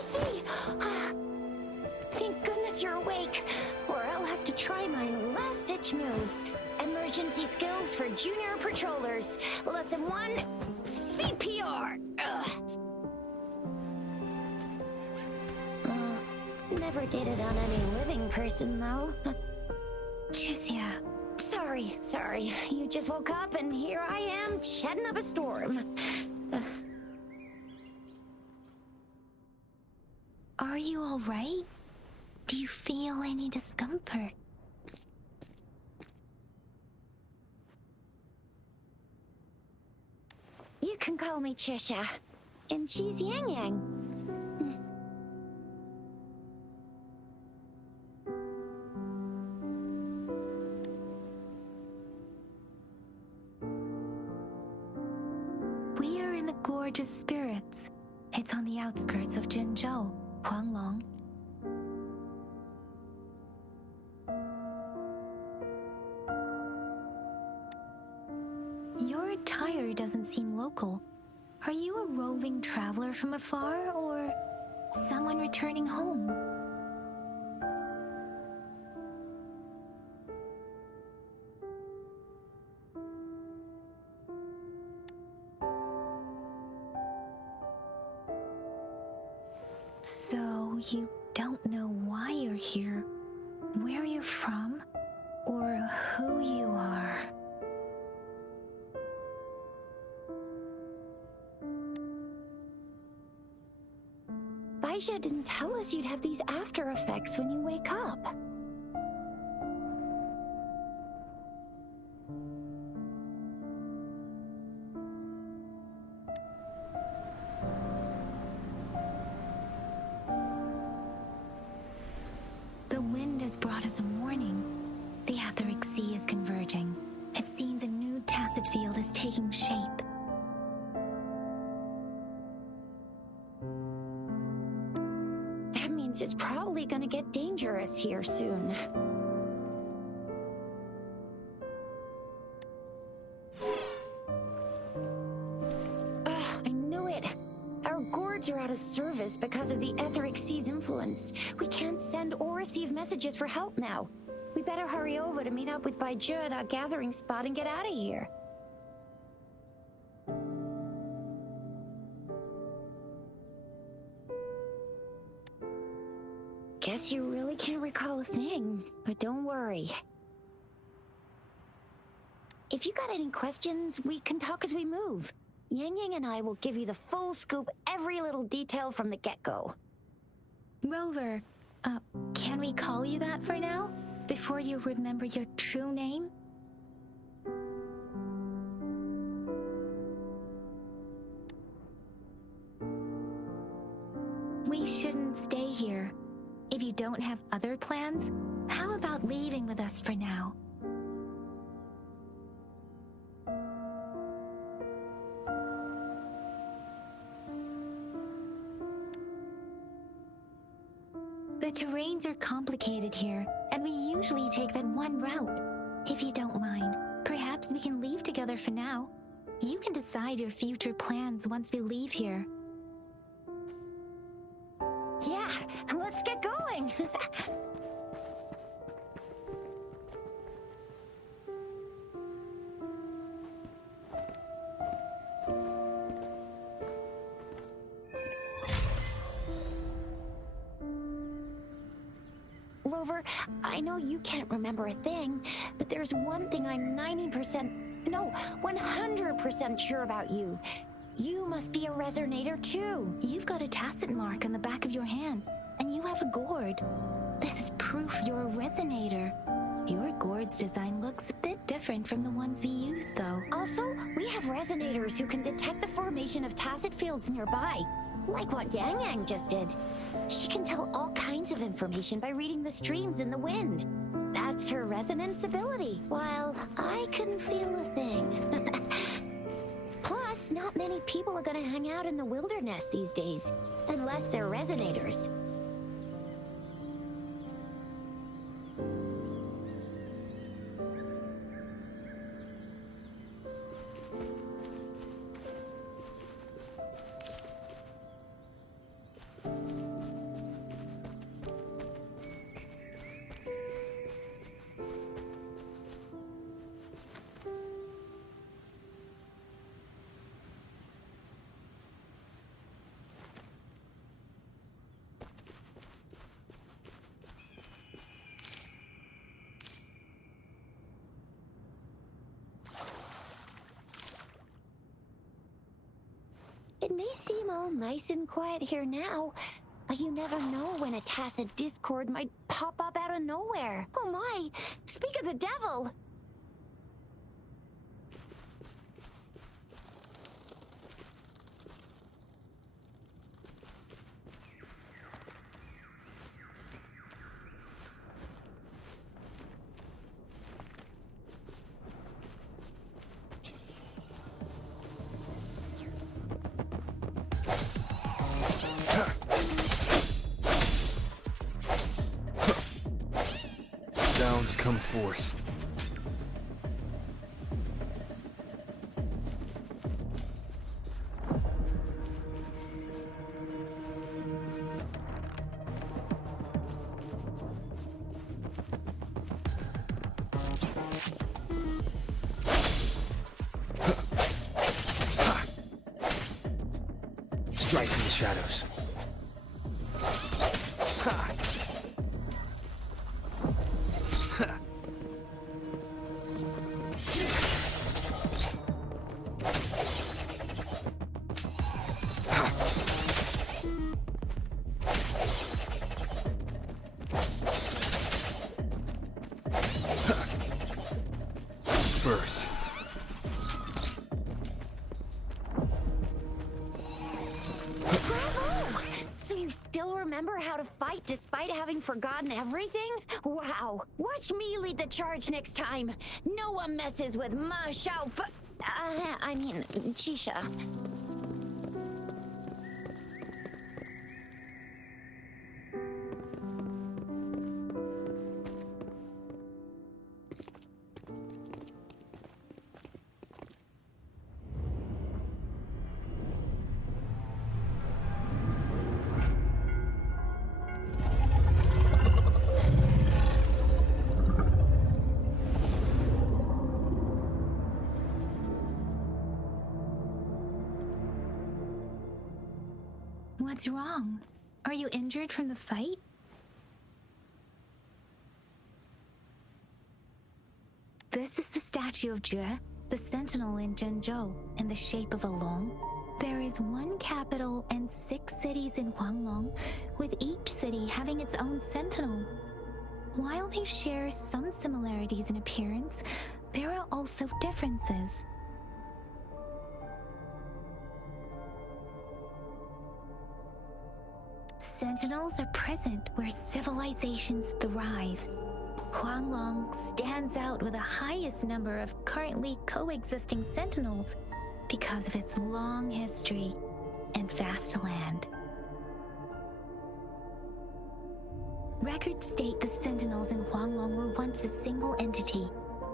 I see. Thank goodness you're awake, or I'll have to try my last-ditch move. Emergency skills for junior patrollers. Lesson 1, CPR. Never did it on any living person, though. Juicia. Sorry. You just woke up, and here I am, chatting up a storm. Are you all right? Do you feel any discomfort? You can call me Trisha, and she's Yang Yang. We are in the Gorgeous Spirits. It's on the outskirts of Jinzhou, Huanglong. Your attire doesn't seem local. Are you a roving traveler from afar, or someone returning home? So you don't know why you're here, where you're from, or who you are. Baisha didn't tell us you'd have these after effects when you wake up. The wind has brought us a warning. The Etheric Sea is converging. It seems a new tacit field is taking shape. That means it's probably gonna get dangerous here soon. I knew it! Our gourds are out of service because of the Etheric Sea's influence. We can't send or receive messages for help now. We better hurry over to meet up with Baizhi at our gathering spot and get out of here. Guess you really can't recall a thing, but don't worry. If you got any questions, we can talk as we move. Yang Yang and I will give you the full scoop, every little detail from the get-go. Rover, can we call you that for now? Before you remember your true name? We shouldn't stay here. If you don't have other plans, how about leaving with us for now? The terrains are complicated here, and we usually take that one route. If you don't mind, perhaps we can leave together for now. You can decide your future plans once we leave here. Yeah, let's get going! Rover, I know you can't remember a thing, but there's one thing I'm 100% sure about you. You must be a resonator too. You've got a tacit mark on the back of your hand, and you have a gourd. This is proof you're a resonator. Your gourd's design looks a bit different from the ones we use, though. Also, we have resonators who can detect the formation of tacit fields nearby. Like what Yang Yang just did. She can tell all kinds of information by reading the streams in the wind. That's her resonance ability, while I couldn't feel a thing. Plus, not many people are gonna hang out in the wilderness these days, unless they're resonators. It may seem all nice and quiet here now, but you never know when a tacit discord might pop up out of nowhere. Oh my! Speak of the devil! Sounds come forth. Strike from the shadows. Ha! First. Bravo! So you still remember how to fight despite having forgotten everything? Wow! Watch me lead the charge next time. No one messes with my I mean, Chisha. What's wrong? Are you injured from the fight? This is the statue of Jue, the sentinel in Zhenzhou, in the shape of a long. There is one capital and 6 cities in Huanglong, with each city having its own sentinel. While they share some similarities in appearance, there are also differences. Sentinels are present where civilizations thrive. Huanglong stands out with the highest number of currently coexisting sentinels because of its long history and vast land. Records state the sentinels in Huanglong were once a single entity.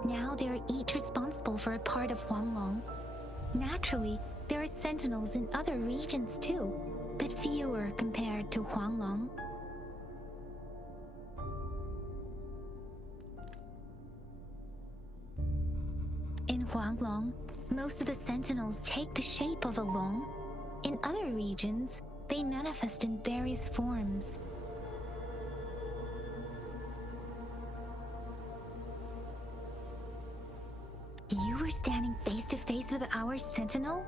Now they are each responsible for a part of Huanglong. Naturally, there are sentinels in other regions too, but fewer compared to Huanglong. In Huanglong, most of the sentinels take the shape of a long. In other regions, they manifest in various forms. You were standing face to face with our sentinel?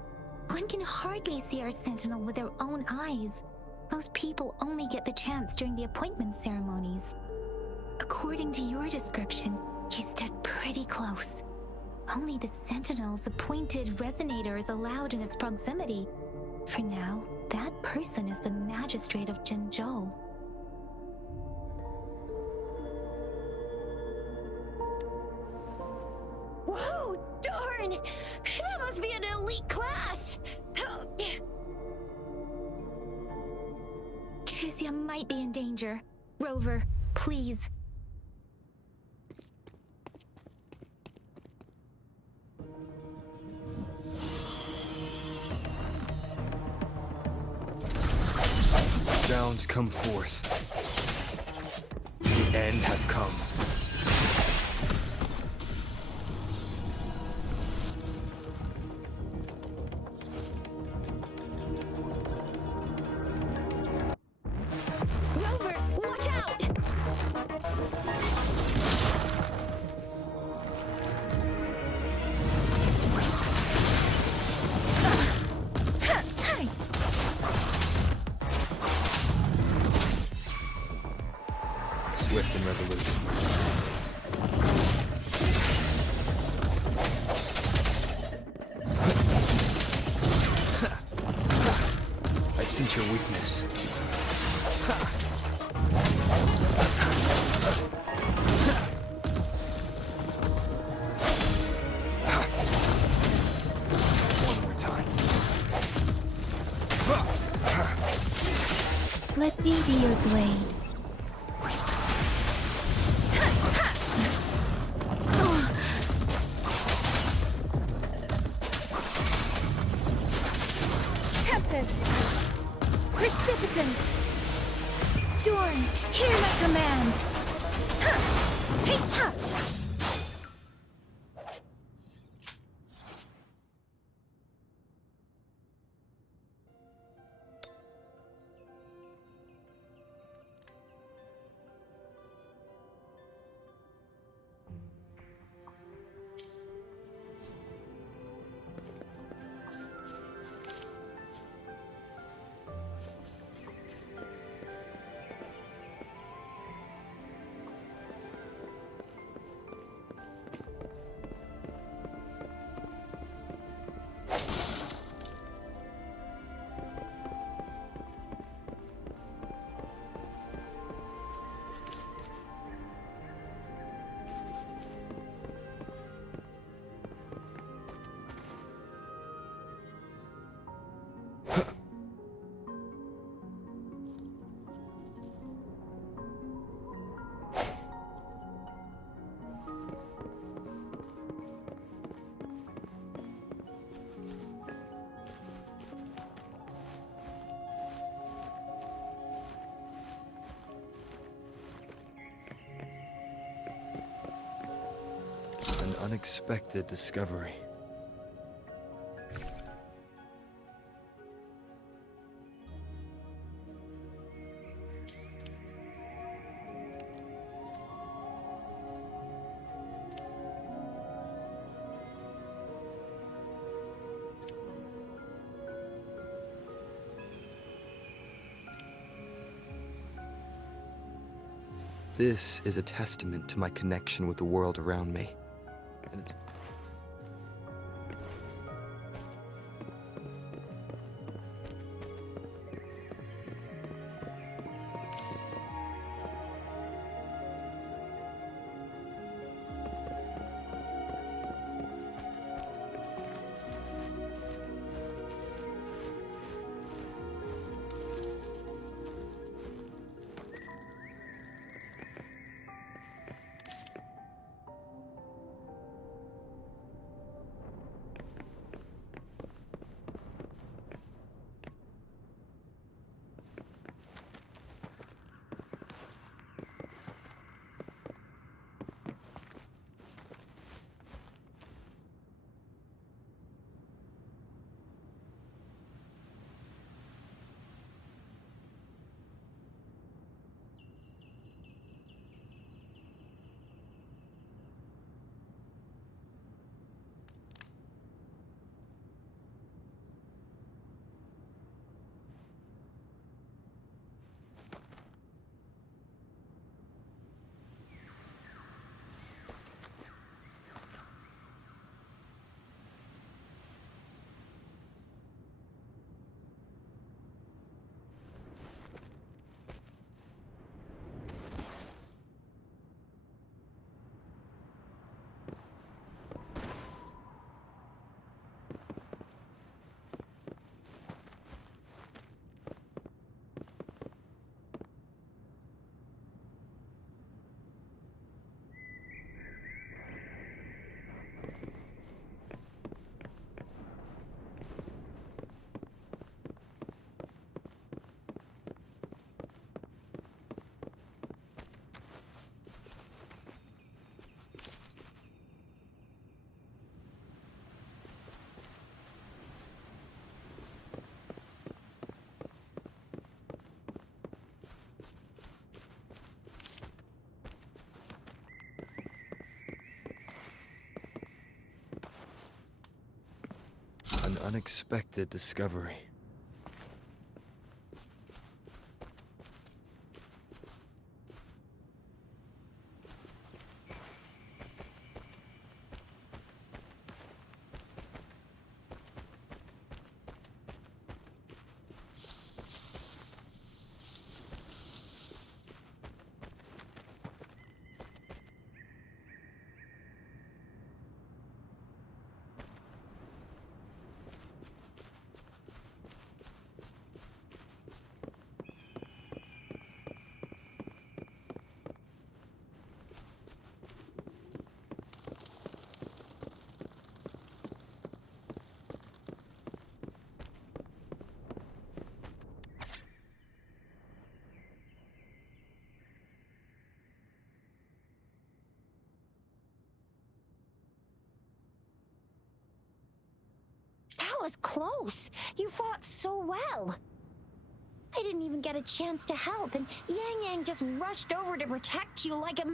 One can hardly see our sentinel with their own eyes. Most people only get the chance during the appointment ceremonies. According to your description, you stood pretty close. Only the sentinel's appointed resonator is allowed in its proximity. For now, that person is the magistrate of Zhenzhou. Whoa, darn! That must be an elite class! Chisia might be in danger. Rover, please. Sounds come forth. The end has come. Rover, watch out! swift and resolute. I sense your weakness. One more time. Let me be your blade. Tempest! Precipitant! Storm, hear my command! Hey, ha! An unexpected discovery. This is a testament to my connection with the world around me. And it's an unexpected discovery. was close. You fought so well. I didn't even get a chance to help, and Yang Yang just rushed over to protect you like a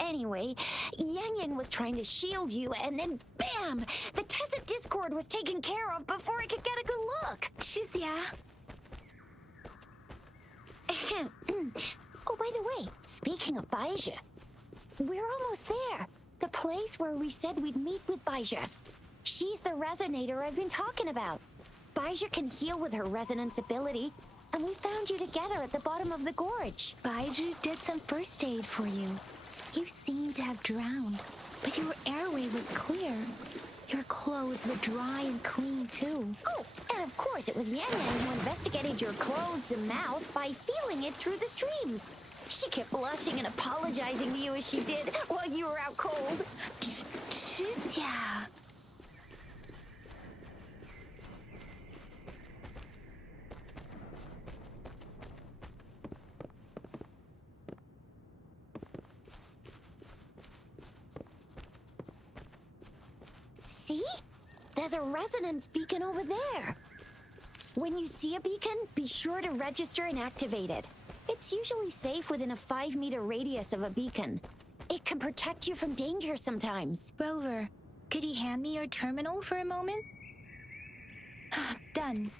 Anyway, Yang Yang was trying to shield you, and then BAM! The Tacit Discord was taken care of before I could get a good look. Shizia. Oh, by the way, speaking of Baizhi, we're almost there. The place where we said we'd meet with Baizhi. She's the resonator I've been talking about. Baizhi can heal with her resonance ability, and we found you together at the bottom of the gorge. Baizhi did some first aid for you. You seemed to have drowned, but your airway was clear. Your clothes were dry and clean, too. Oh, and of course it was Yang Yang who investigated your clothes and mouth by feeling it through the streams. She kept blushing and apologizing to you as she did while you were out cold. Shizia. See? There's a resonance beacon over there. When you see a beacon, be sure to register and activate it. It's usually safe within a 5-meter radius of a beacon. It can protect you from danger sometimes. Rover, could you hand me your terminal for a moment? Done.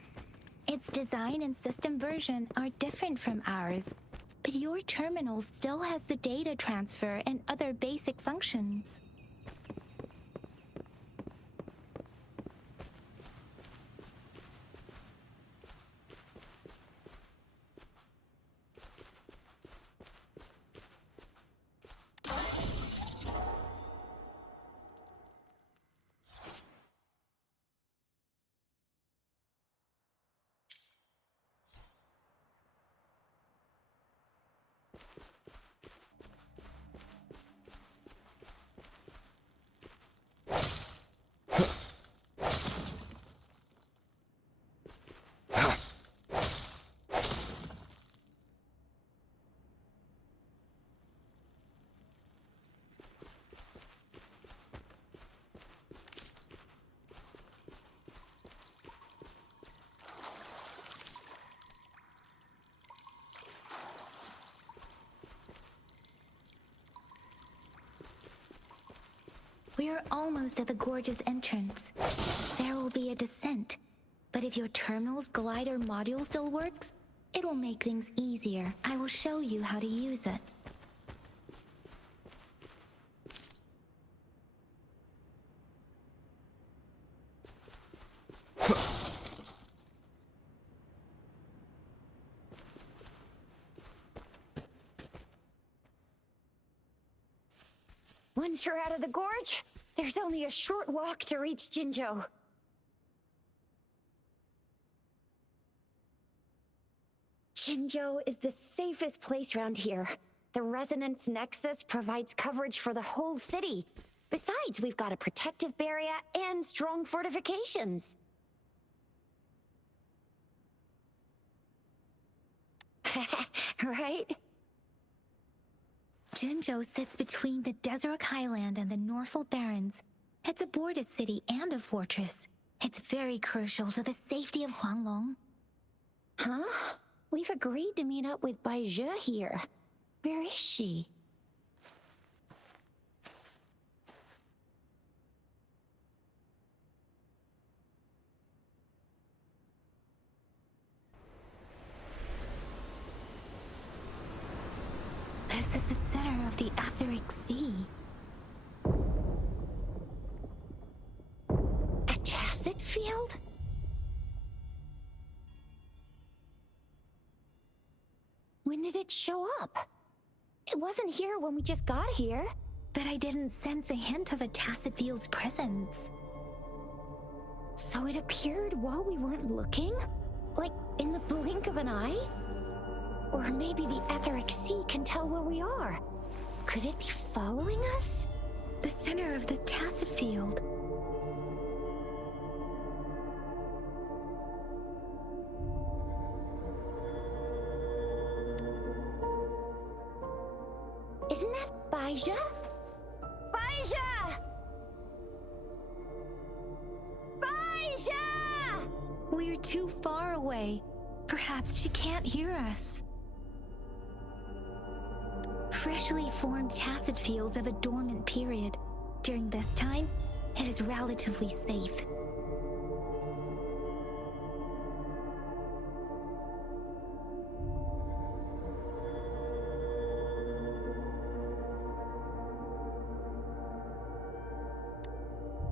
Its design and system version are different from ours, but your terminal still has the data transfer and other basic functions. We are almost at the gorge's entrance. There will be a descent, but if your terminal's glider module still works, it will make things easier. I will show you how to use it. Once you're out of the gorge, there's only a short walk to reach Jinzhou. Jinzhou is the safest place around here. The Resonance Nexus provides coverage for the whole city. Besides, we've got a protective barrier and strong fortifications. Right? Jinzhou sits between the Desert Highland and the Norfolk Barrens. It's a border city and a fortress. It's very crucial to the safety of Huanglong. Huh? We've agreed to meet up with Baizhi here. Where is she? This is the center of the Etheric Sea. A tacit field? When did it show up? It wasn't here when we just got here. But I didn't sense a hint of a tacit field's presence. So it appeared while we weren't looking? Like in the blink of an eye? Or maybe the Etheric Sea can tell where we are. Could it be following us? The center of the tacit field. Isn't that Baizhi? Baizhi! Baizhi! We're too far away. Perhaps she can't hear us. Freshly formed tacet fields have a dormant period. During this time, it is relatively safe.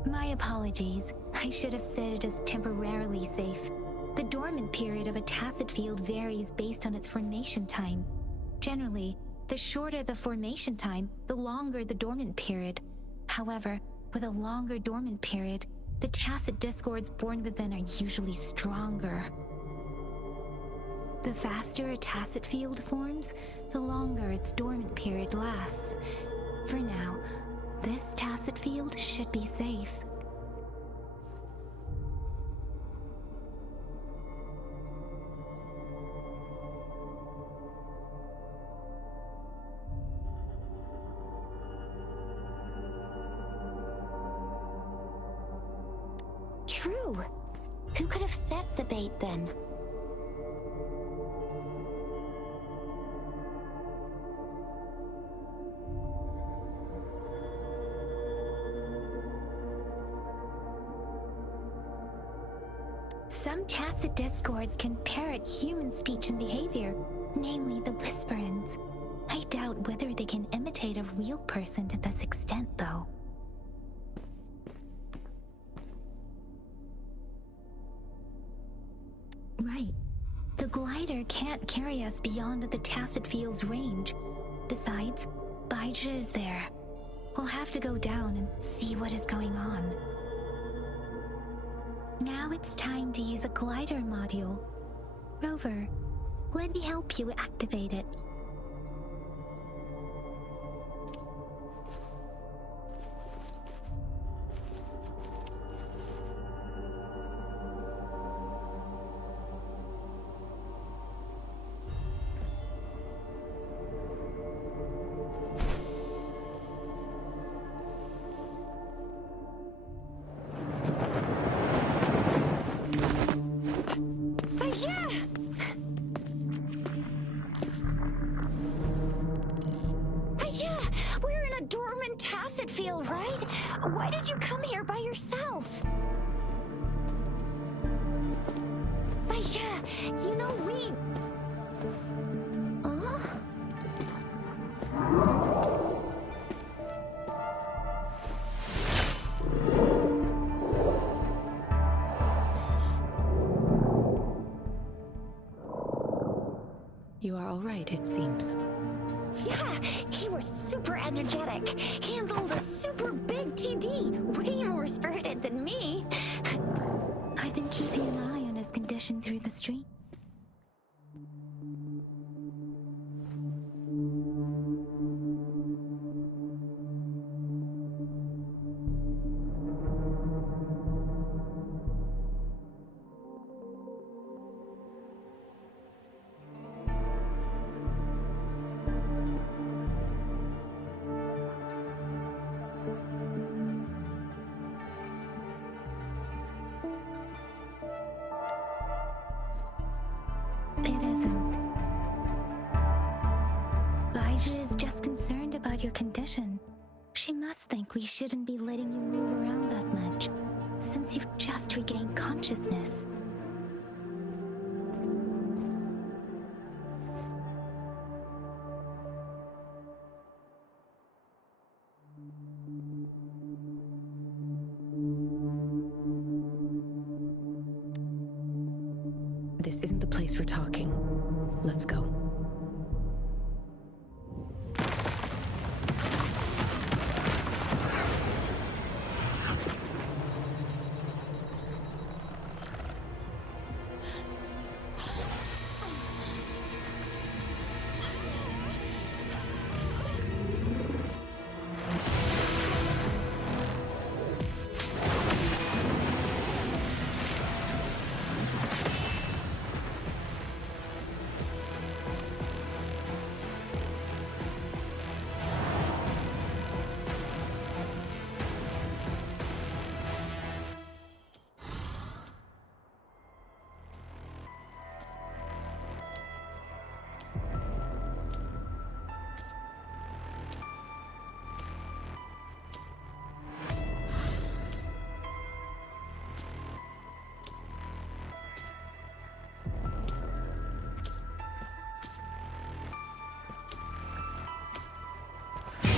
My apologies. I should have said it is temporarily safe. The dormant period of a tacet field varies based on its formation time. Generally, the shorter the formation time, the longer the dormant period. However, with a longer dormant period, the tacet discords born within are usually stronger. The faster a tacet field forms, the longer its dormant period lasts. For now, this tacet field should be safe. True. Who could have set the bait then? Some tacet discords can parrot human speech and behavior, namely the whisperings. I doubt whether they can imitate a real person to this extent, though. Right. The glider can't carry us beyond the tacet field's range. Besides, Baija is there. We'll have to go down and see what is going on. Now it's time to use a glider module. Rover, let me help you activate it. We're in a dormant tacet field, right? Why did you come here by yourself? Baija, you know we... You are all right, it seems. Yeah, he was super energetic. Handled a super big TD. Way more spirited than me. I've been keeping an eye on his condition through the stream. It isn't. Baija is just concerned about your condition. She must think we shouldn't be letting you move around that much, since you've just regained consciousness. This isn't the place for talking. Let's go.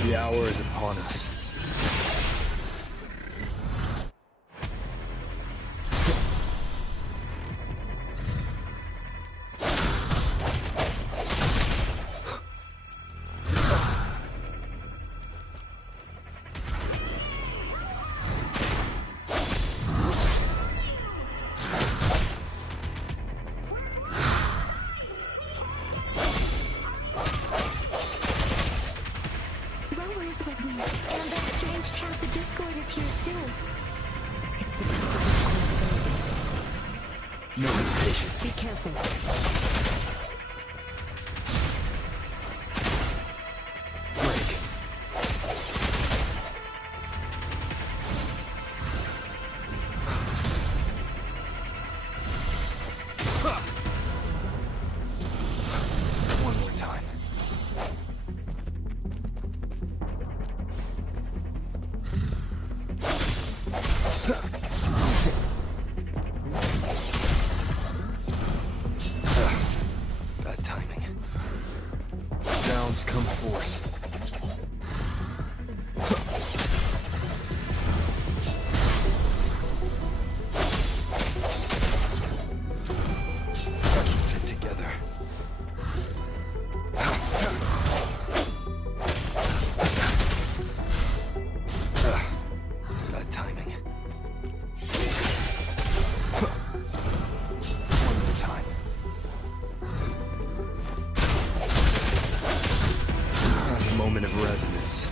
The hour is upon us. No hesitation. Be careful. Break. One more time. Bad timing. Sounds come forth. Keep it together. Bad timing. One more time. Moment of resonance.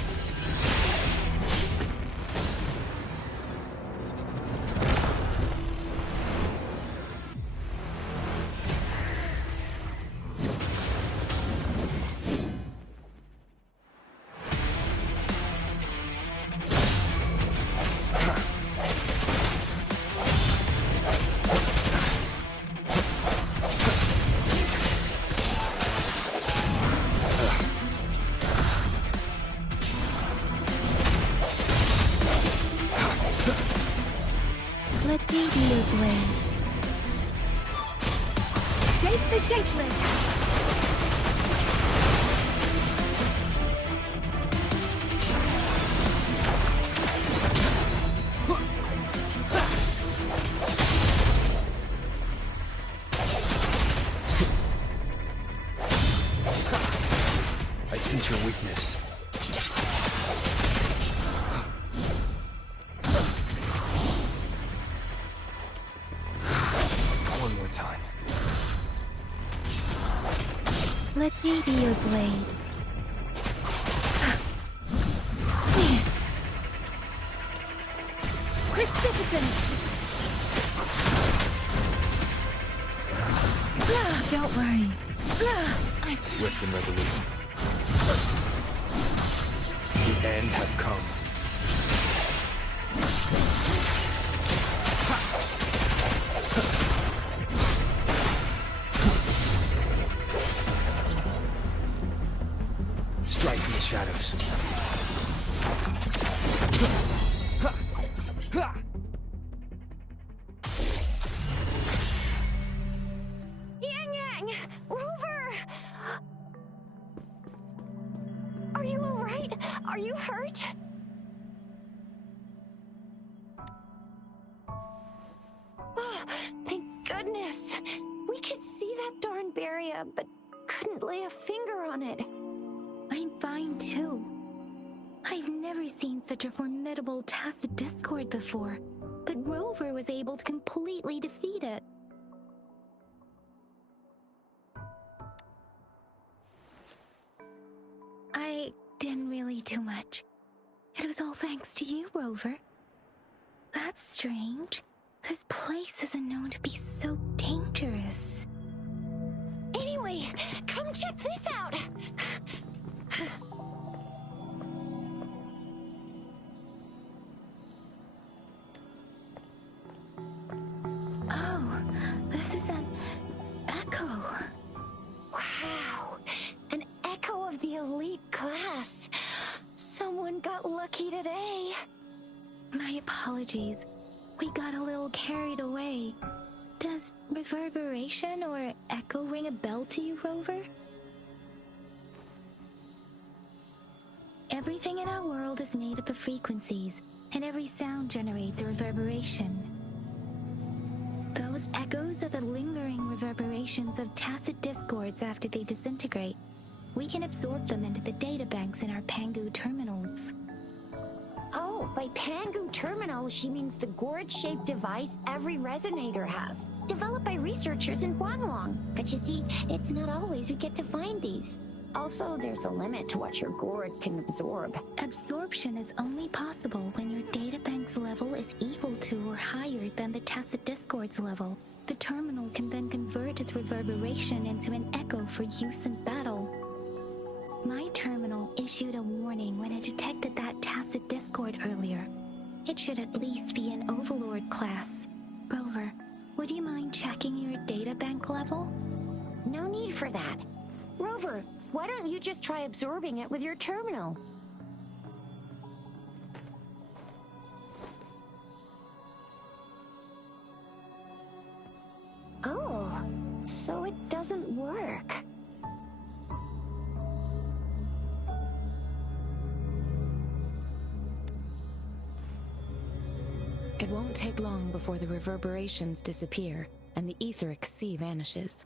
Let me be your blade. Shape the shapeless! I sense your weakness. One more time. Let me be your blade. Precipitance! Don't worry. Swift and resolute. The end has come. Strike from the shadows. Yang! Rover! Are you alright? Are you hurt? Oh, thank goodness. We could see that darn barrier, but couldn't lay a finger on it. I'm fine too. I've never seen such a formidable tacit discord before, but Rover was able to completely defeat it. I didn't really do much. It was all thanks to you, Rover. That's strange. This place isn't known to be so dangerous. Anyway, come check this out. Oh, this is an echo. Wow, an echo of the elite class. Someone got lucky today. My apologies. We got a little carried away. Does reverberation or echo ring a bell to you, Rover? Everything in our world is made up of frequencies, and every sound generates a reverberation. Those echoes are the lingering reverberations of tacit discords after they disintegrate. We can absorb them into the databanks in our Pangu terminals. Oh, by Pangu terminal, she means the gourd-shaped device every resonator has, developed by researchers in Huanglong. But you see, it's not always we get to find these. Also, there's a limit to what your gourd can absorb. Absorption is only possible when your databank's level is equal to or higher than the tacit discord's level. The terminal can then convert its reverberation into an echo for use in battle. My terminal issued a warning when it detected that tacit discord earlier. It should at least be an Overlord class. Rover, would you mind checking your databank level? No need for that. Rover, why don't you just try absorbing it with your terminal? Oh, so it doesn't work. It won't take long before the reverberations disappear and the etheric sea vanishes.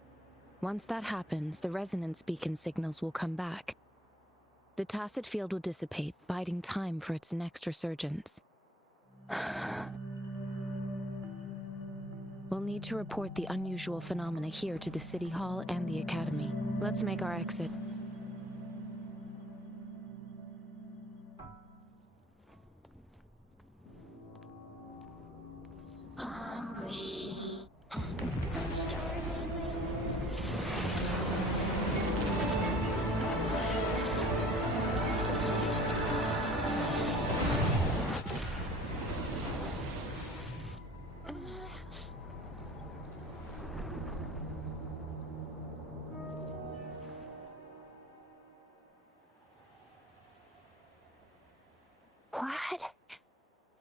Once that happens, the resonance beacon signals will come back. The tacit field will dissipate, biding time for its next resurgence. We'll need to report the unusual phenomena here to the City Hall and the Academy. Let's make our exit.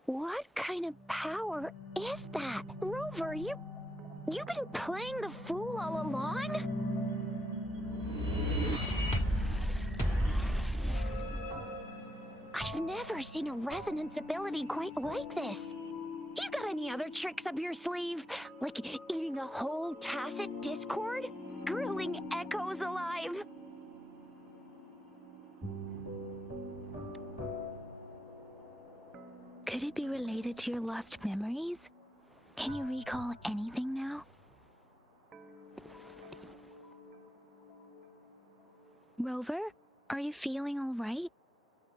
What kind of power is that? Rover, you've been playing the fool all along? I've never seen a resonance ability quite like this. You got any other tricks up your sleeve? Like eating a whole tacit discord? Grilling echoes alive? Could it be related to your lost memories? Can you recall anything now? Rover, are you feeling all right?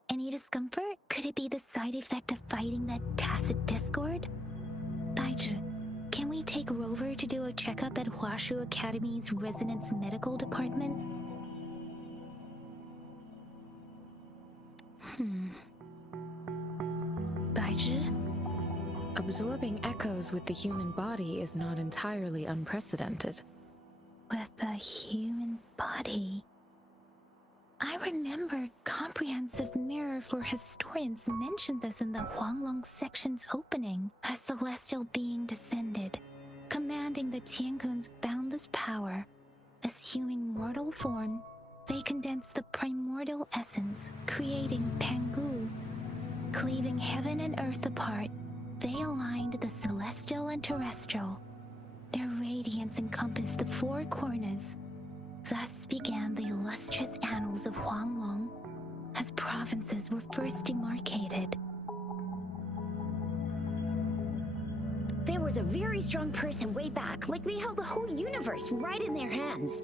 Any discomfort? Could it be the side effect of fighting that tacit discord? Baizhi, can we take Rover to do a checkup at Huashu Academy's Resonance Medical Department? Baizhi? Absorbing echoes with the human body is not entirely unprecedented. With the human body. I remember Comprehensive Mirror for Historians mentioned this in the Huanglong section's opening. A celestial being descended, commanding the Tiankun's boundless power. Assuming mortal form, they condensed the primordial essence, creating Pangu. Cleaving heaven and earth apart, they aligned the celestial and terrestrial. Their radiance encompassed the four corners. Thus began the illustrious annals of Huanglong, as provinces were first demarcated. There was a very strong person way back, like they held the whole universe right in their hands.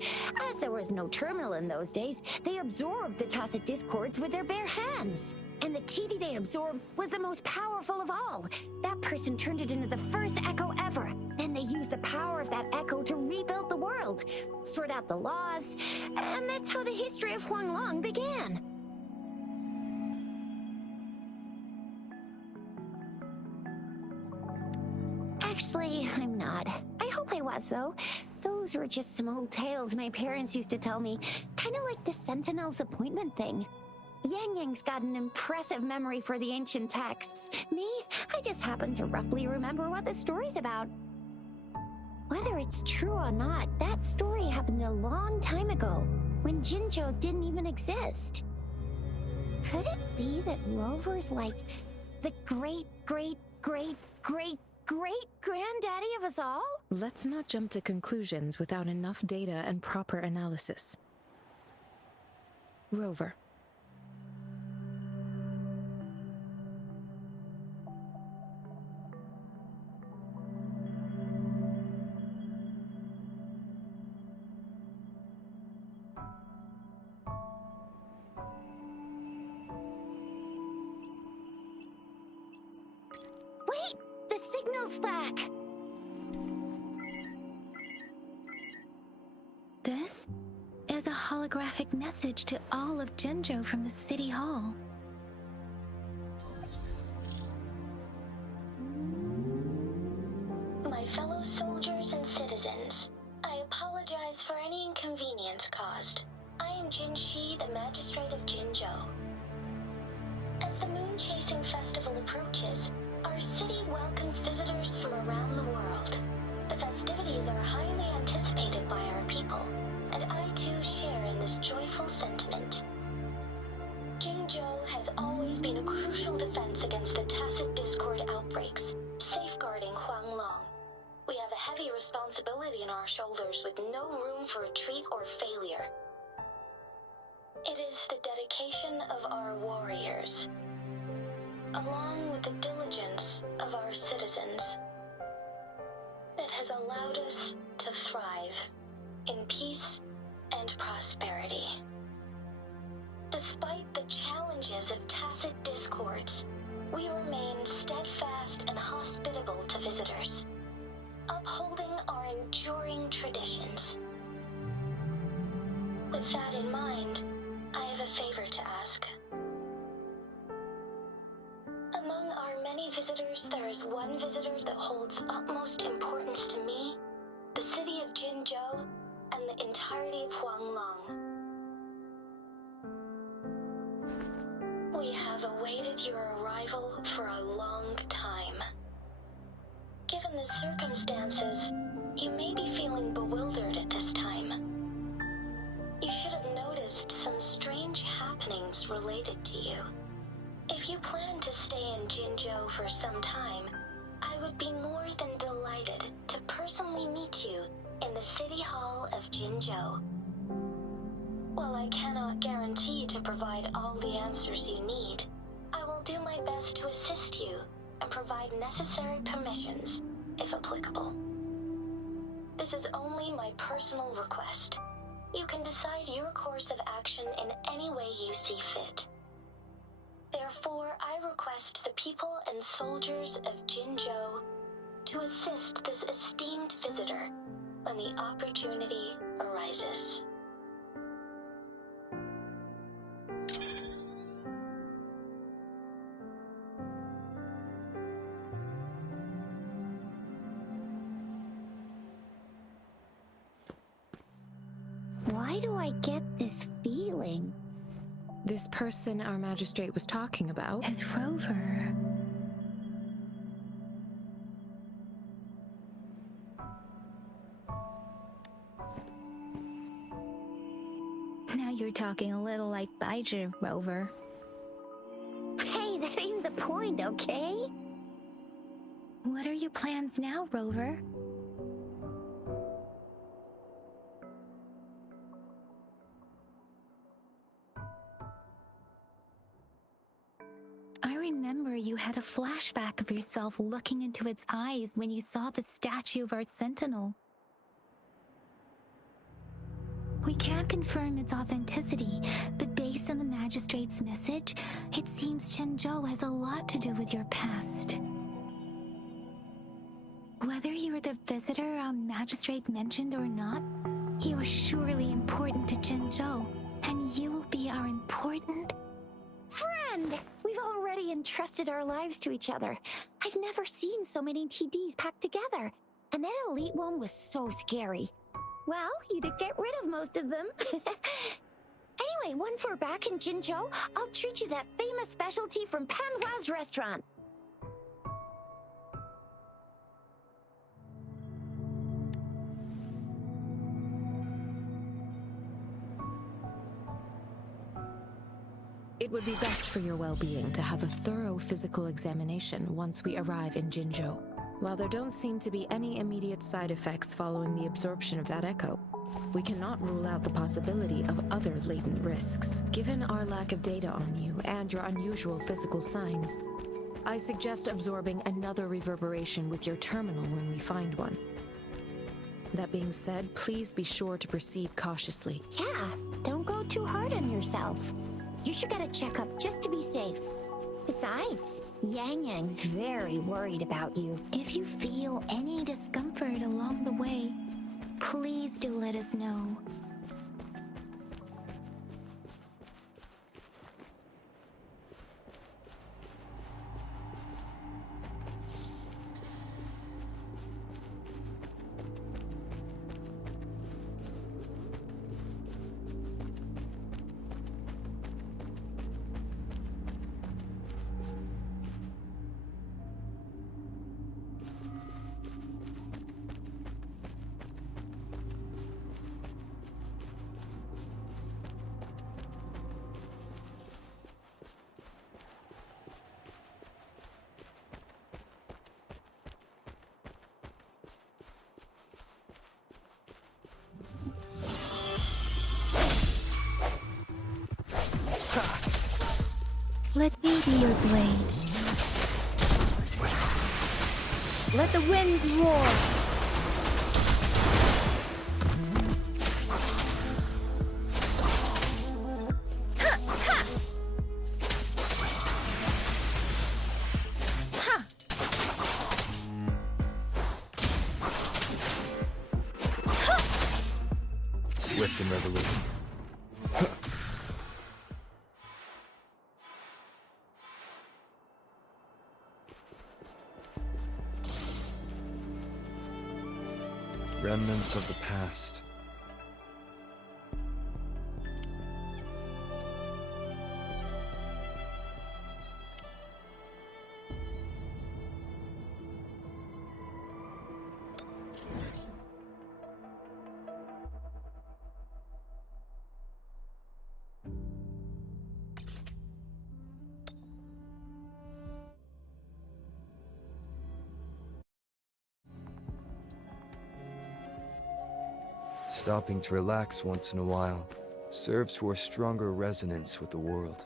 As there was no terminal in those days, they absorbed the tacit discords with their bare hands. And the TD they absorbed was the most powerful of all. That person turned it into the first echo ever. Then they used the power of that echo to rebuild the world, sort out the laws, and that's how the history of Huanglong began. Actually, I'm not. I hope I was, though. Those were just some old tales my parents used to tell me, kind of like the Sentinel's appointment thing. Yang Yang's got an impressive memory for the ancient texts. Me, I just happen to roughly remember what the story's about. Whether it's true or not, that story happened a long time ago, when Jinzhou didn't even exist. Could it be that Rover's like the great, great, great, great, great granddaddy of us all? Let's not jump to conclusions without enough data and proper analysis. Rover. Wait! The signal's back! This is a holographic message to all of Jinzhou from the City Hall. My fellow soldiers and citizens, I apologize for any inconvenience caused. I am Jin Shi, the Magistrate of Jinzhou. As the Moon-Chasing Festival approaches, our city welcomes visitors from around the world. The festivities are highly anticipated by our people, and I too share in this joyful sentiment. Jinzhou has always been a crucial defense against the tacit discord outbreaks, safeguarding Huanglong. We have a heavy responsibility on our shoulders with no room for retreat or failure. It is the dedication of our warriors, along with the diligence of our citizens, that has allowed us to thrive in peace and prosperity. Despite the challenges of tacit discords, we remain steadfast and hospitable to visitors, upholding our enduring traditions. With that in mind, I have a favor to ask. Among our many visitors, there is one visitor that holds utmost importance to me, the city of Jinzhou, and the entirety of Huanglong. We have awaited your arrival for a long time. Given the circumstances, you may be feeling bewildered at this time. You should have noticed some strange happenings related to you. If you plan to stay in Jinzhou for some time, I would be more than delighted to personally meet you in the City Hall of Jinzhou. While I cannot guarantee to provide all the answers you need, I will do my best to assist you and provide necessary permissions, if applicable. This is only my personal request. You can decide your course of action in any way you see fit. Therefore, I request the people and soldiers of Jinzhou to assist this esteemed visitor when the opportunity arises. Why do I get this feeling? This person our magistrate was talking about? As Rover. Now you're talking a little like Baizhi, Rover. Hey, that ain't the point, okay? What are your plans now, Rover? I remember you had a flashback of yourself looking into its eyes when you saw the statue of our sentinel. We can't confirm its authenticity, but based on the magistrate's message, it seems Jinzhou has a lot to do with your past. Whether you were the visitor our magistrate mentioned or not, you are surely important to Jinzhou, and you will be our important friend! We've already entrusted our lives to each other. I've never seen so many TDs packed together, and that elite one was so scary. Well, you did get rid of most of them. Anyway, once we're back in Jinzhou, I'll treat you that famous specialty from Panhua's restaurant. It would be best for your well-being to have a thorough physical examination once we arrive in Jinzhou. While there don't seem to be any immediate side effects following the absorption of that echo, we cannot rule out the possibility of other latent risks. Given our lack of data on you and your unusual physical signs, I suggest absorbing another reverberation with your terminal when we find one. That being said, please be sure to proceed cautiously. Yeah, don't go too hard on yourself. You should get a checkup just to be safe. Besides, Yang Yang's very worried about you. If you feel any discomfort along the way, please do let us know. Let me be your blade. Let the winds roar. Swift and resolute. Remnants of the past. Stopping to relax once in a while serves for a stronger resonance with the world.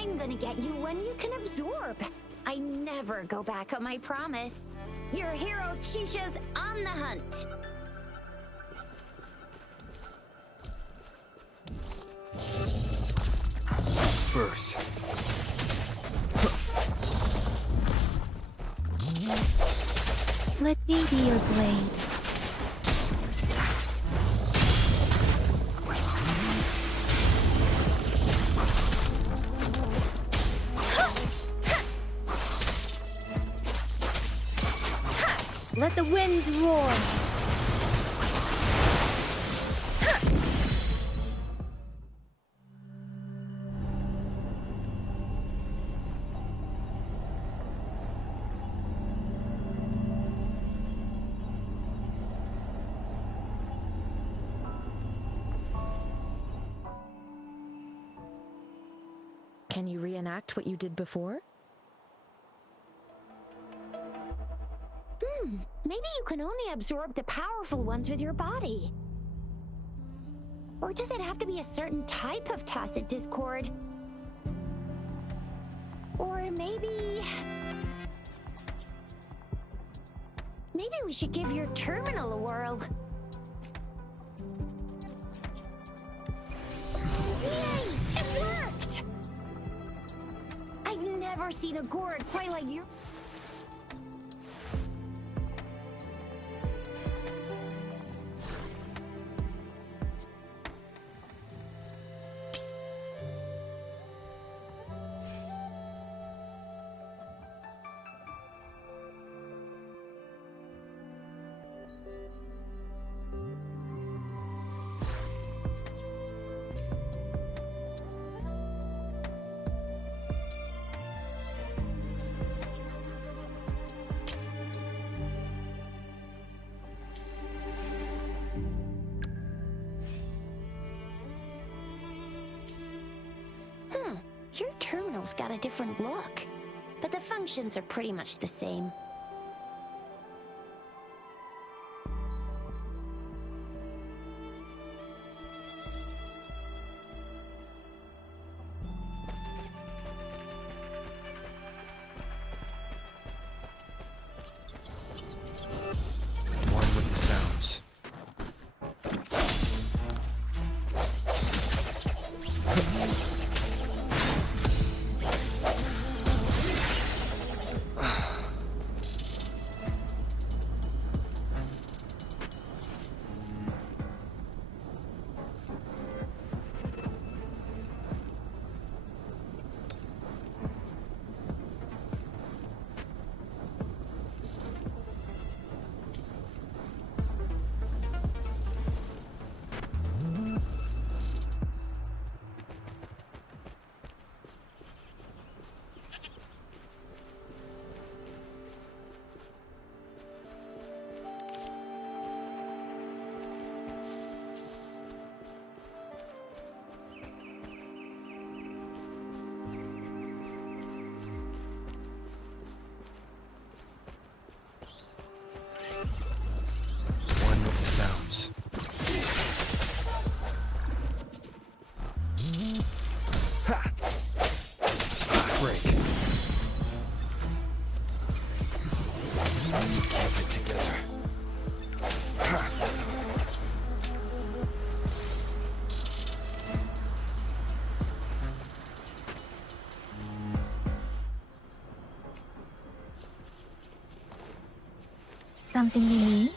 I'm gonna get you one you can absorb. I never go back on my promise. Your hero Chisha's on the hunt. First. Let me be your blade. Let the winds roar. Can you reenact what you did before? Maybe you can only absorb the powerful ones with your body. Or does it have to be a certain type of tacit discord? Or maybe we should give your terminal a whirl. Yay! It worked! I've never seen a gourd quite like you. signal's got a different look, but the functions are pretty much the same. One with the sounds. One with the sounds. Ha! Break. Keep it together. Ha! Something you need?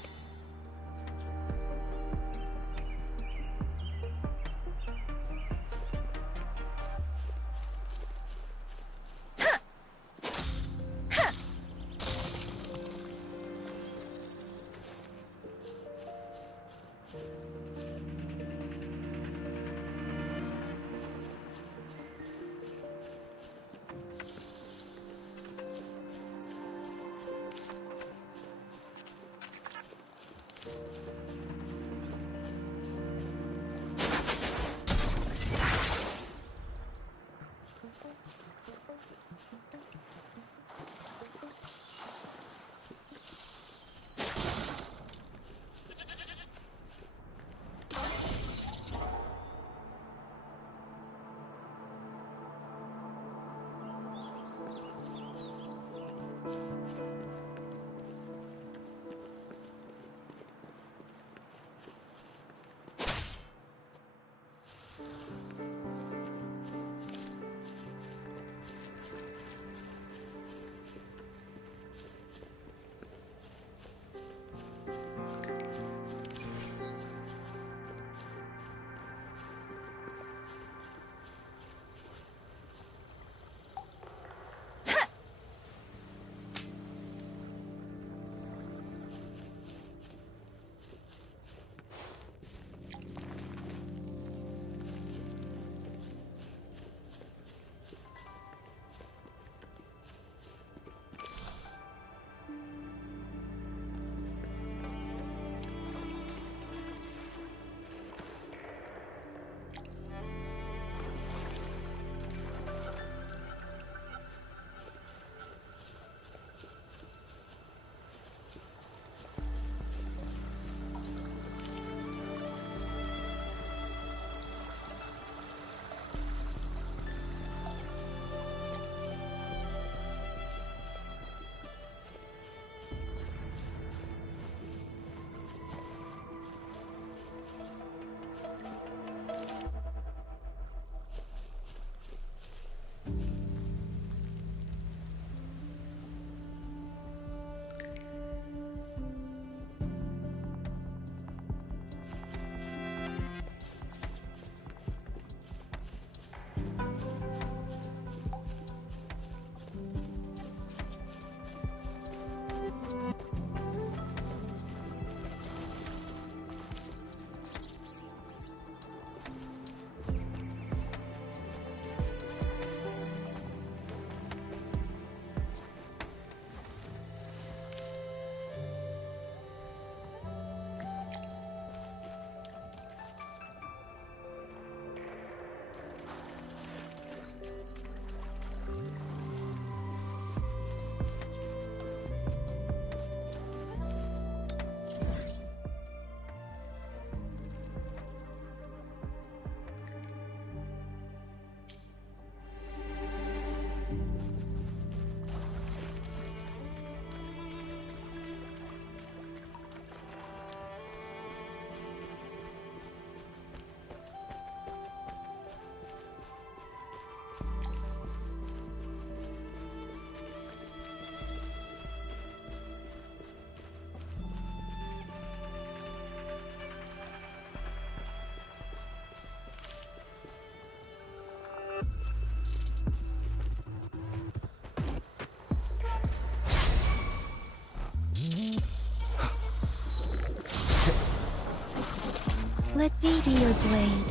Let me be your blade.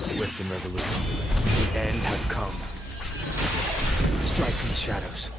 Swift and resolute. The end has come. Strike from the shadows.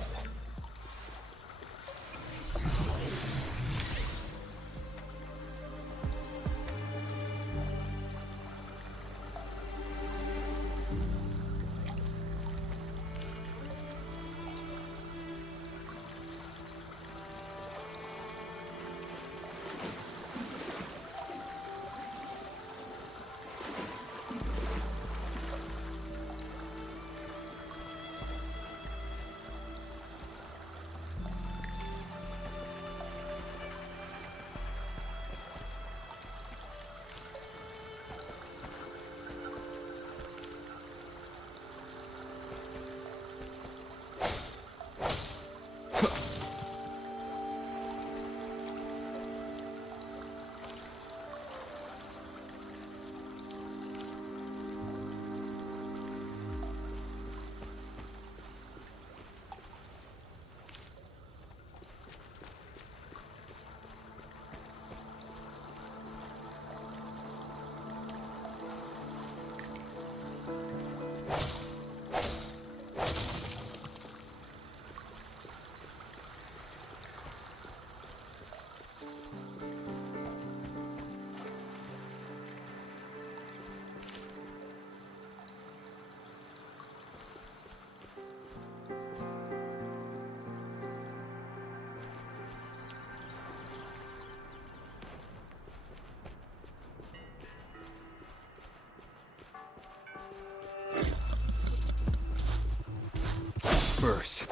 Burst.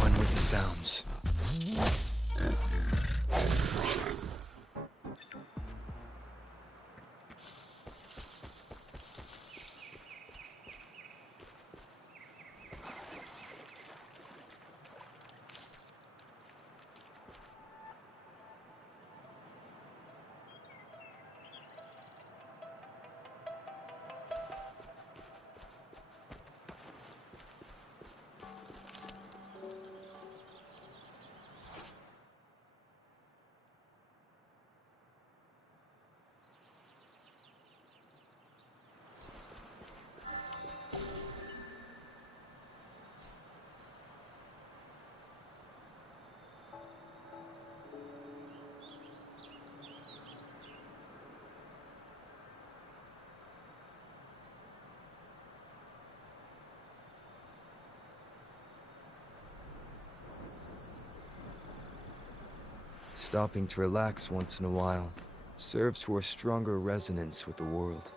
One with the sounds. Stopping to relax once in a while serves for a stronger resonance with the world.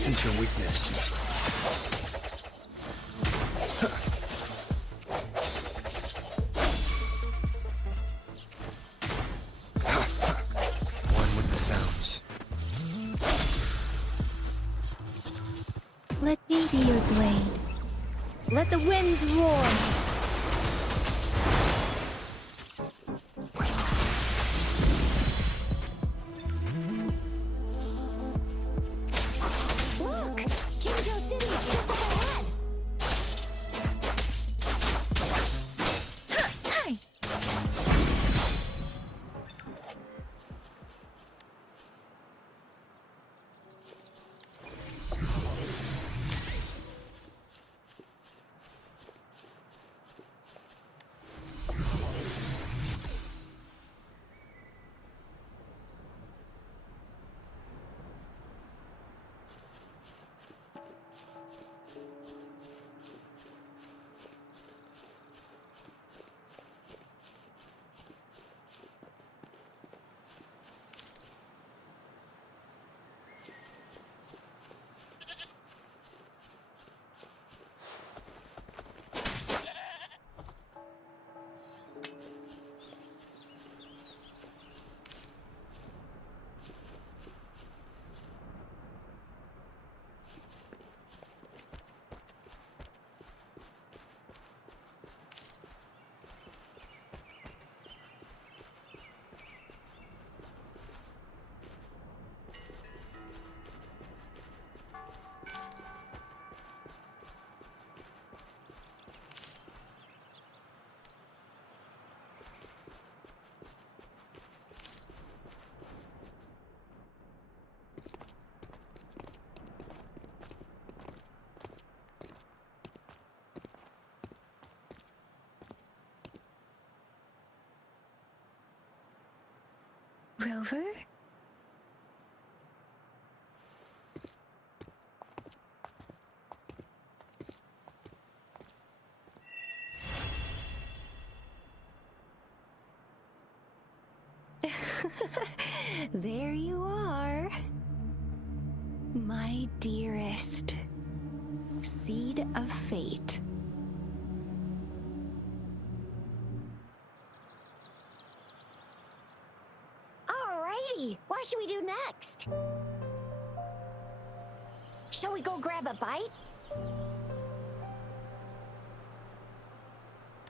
sense your weakness. One with the sounds. Let me be your blade. Let the winds roar. Look! Jinjo City is just up ahead! Hi! Rover? There you are. My dearest. Seed of fate. Alrighty, what should we do next? Shall we go grab a bite?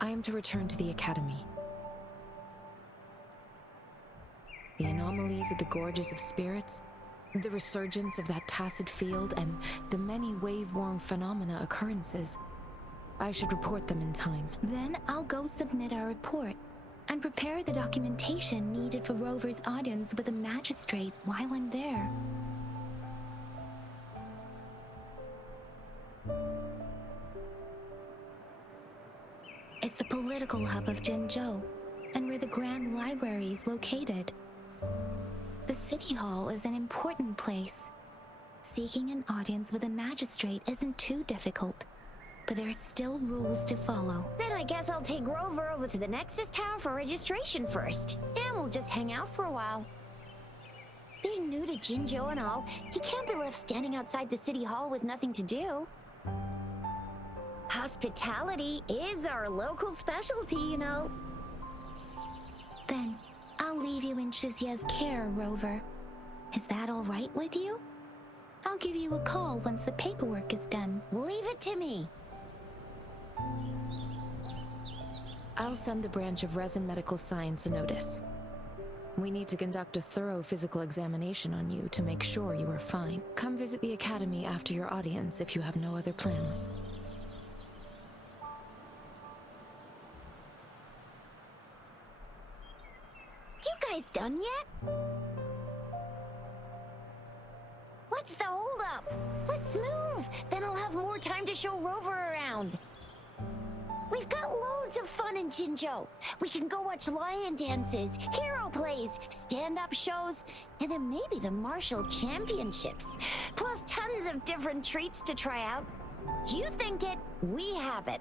I am to return to the Academy. The anomalies of the Gorges of Spirits, the resurgence of that tacit field, and the many wave-worn phenomena occurrences. I should report them in time. Then I'll go submit our report and prepare the documentation needed for Rover's audience with the magistrate while I'm there. It's the political hub of Jinzhou, and where the Grand Library is located. The City Hall is an important place. Seeking an audience with a magistrate isn't too difficult, but there are still rules to follow. Then I guess I'll take Rover over to the Nexus Tower for registration first, and we'll just hang out for a while. Being new to Jinzhou and all, he can't be left standing outside the City Hall with nothing to do. Hospitality is our local specialty, you know. Then, I'll leave you in Shizye's care, Rover. Is that all right with you? I'll give you a call once the paperwork is done. Leave it to me. I'll send the branch of Resin Medical Science a notice. We need to conduct a thorough physical examination on you to make sure you are fine. Come visit the Academy after your audience if you have no other plans. You guys done yet? What's the holdup? Let's move! Then I'll have more time to show Rover around. We've got loads of fun in Jinzhou. We can go watch lion dances, hero plays, stand-up shows, and then maybe the martial championships. Plus tons of different treats to try out. You think it, we have it.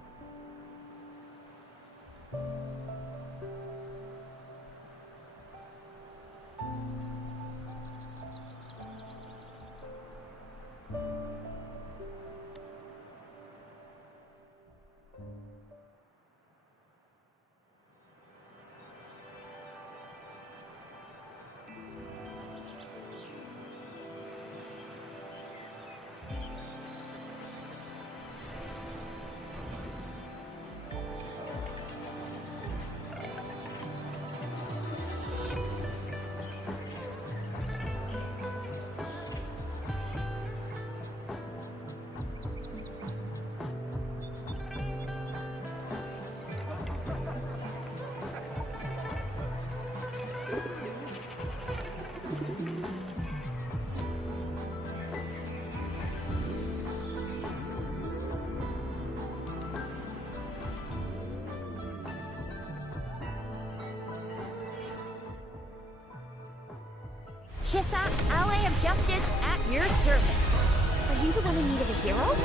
Chissa, ally of justice at your service. Are you the one in need of a hero?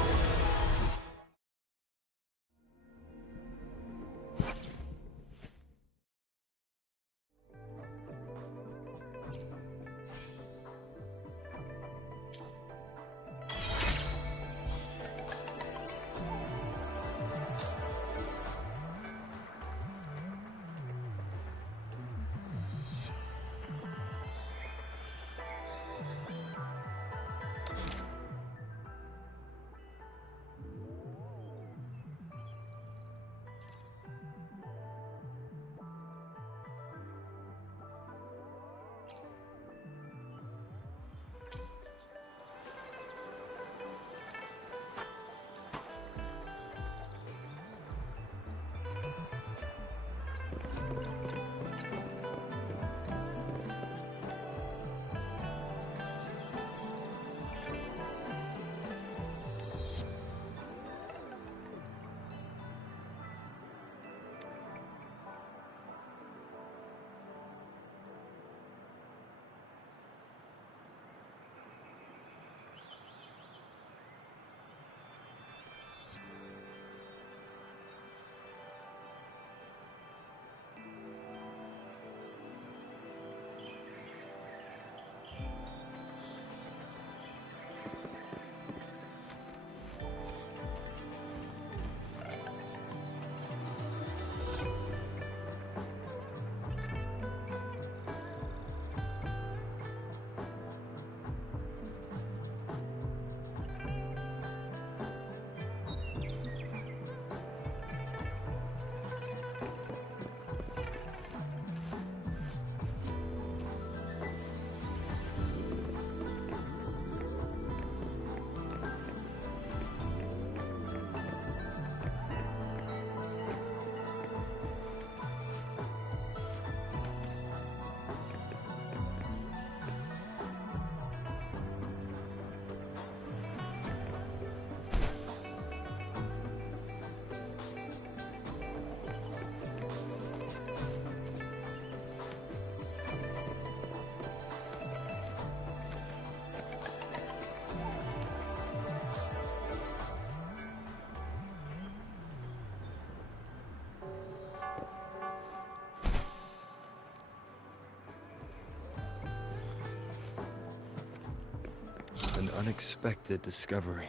An unexpected discovery.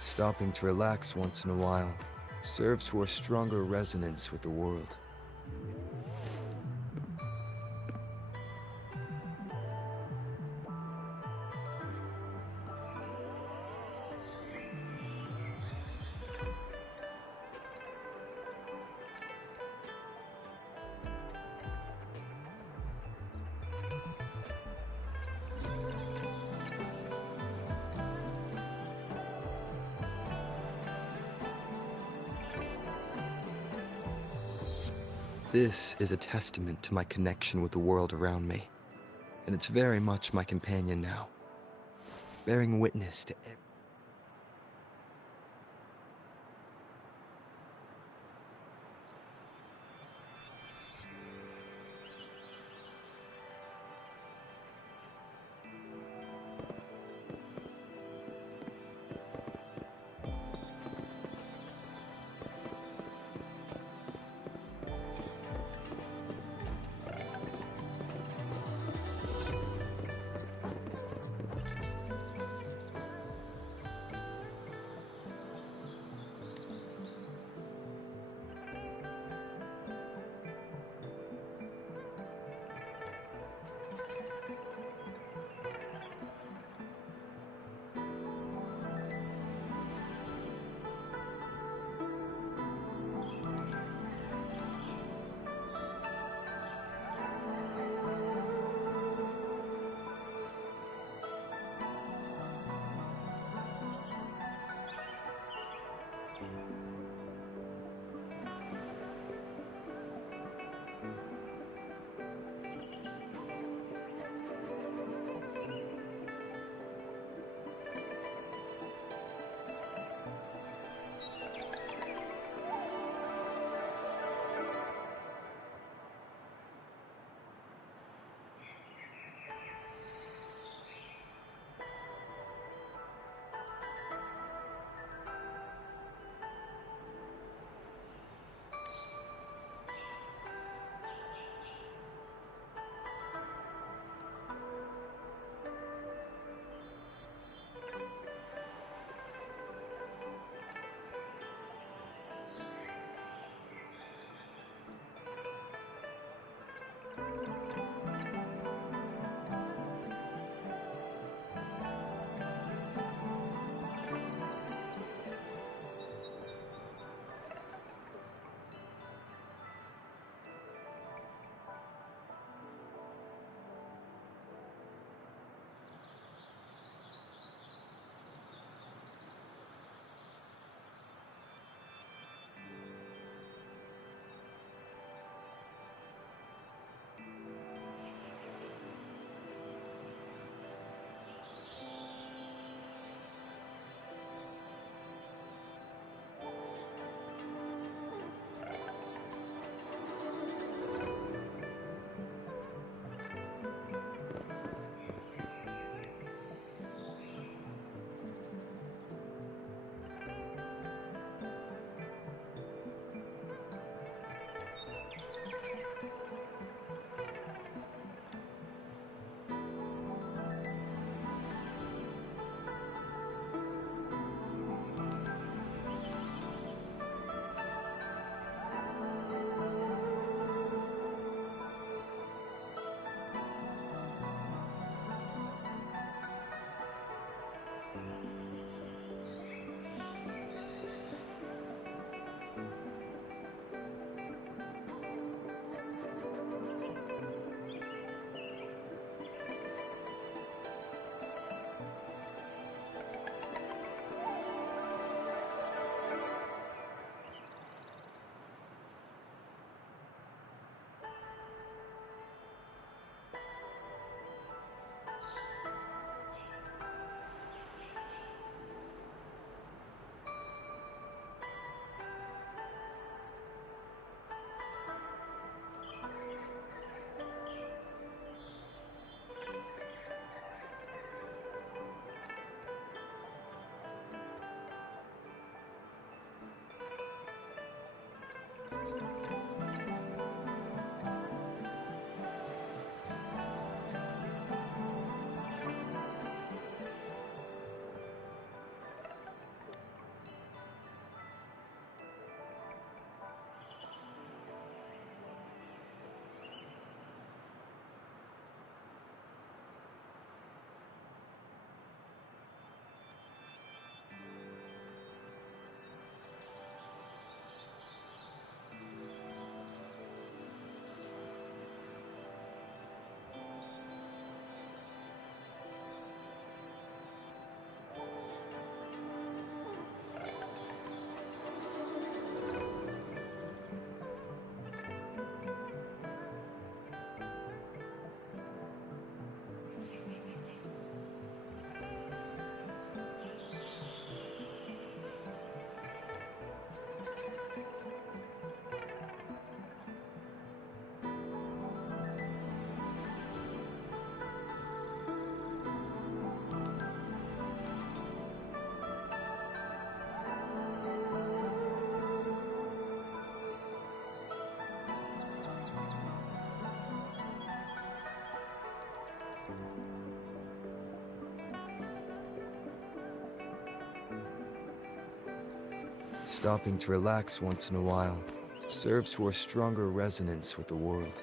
Stopping to relax once in a while serves for a stronger resonance with the world. This is a testament to my connection with the world around me, and it's very much my companion now, bearing witness to every... Stopping to relax once in a while serves for a stronger resonance with the world.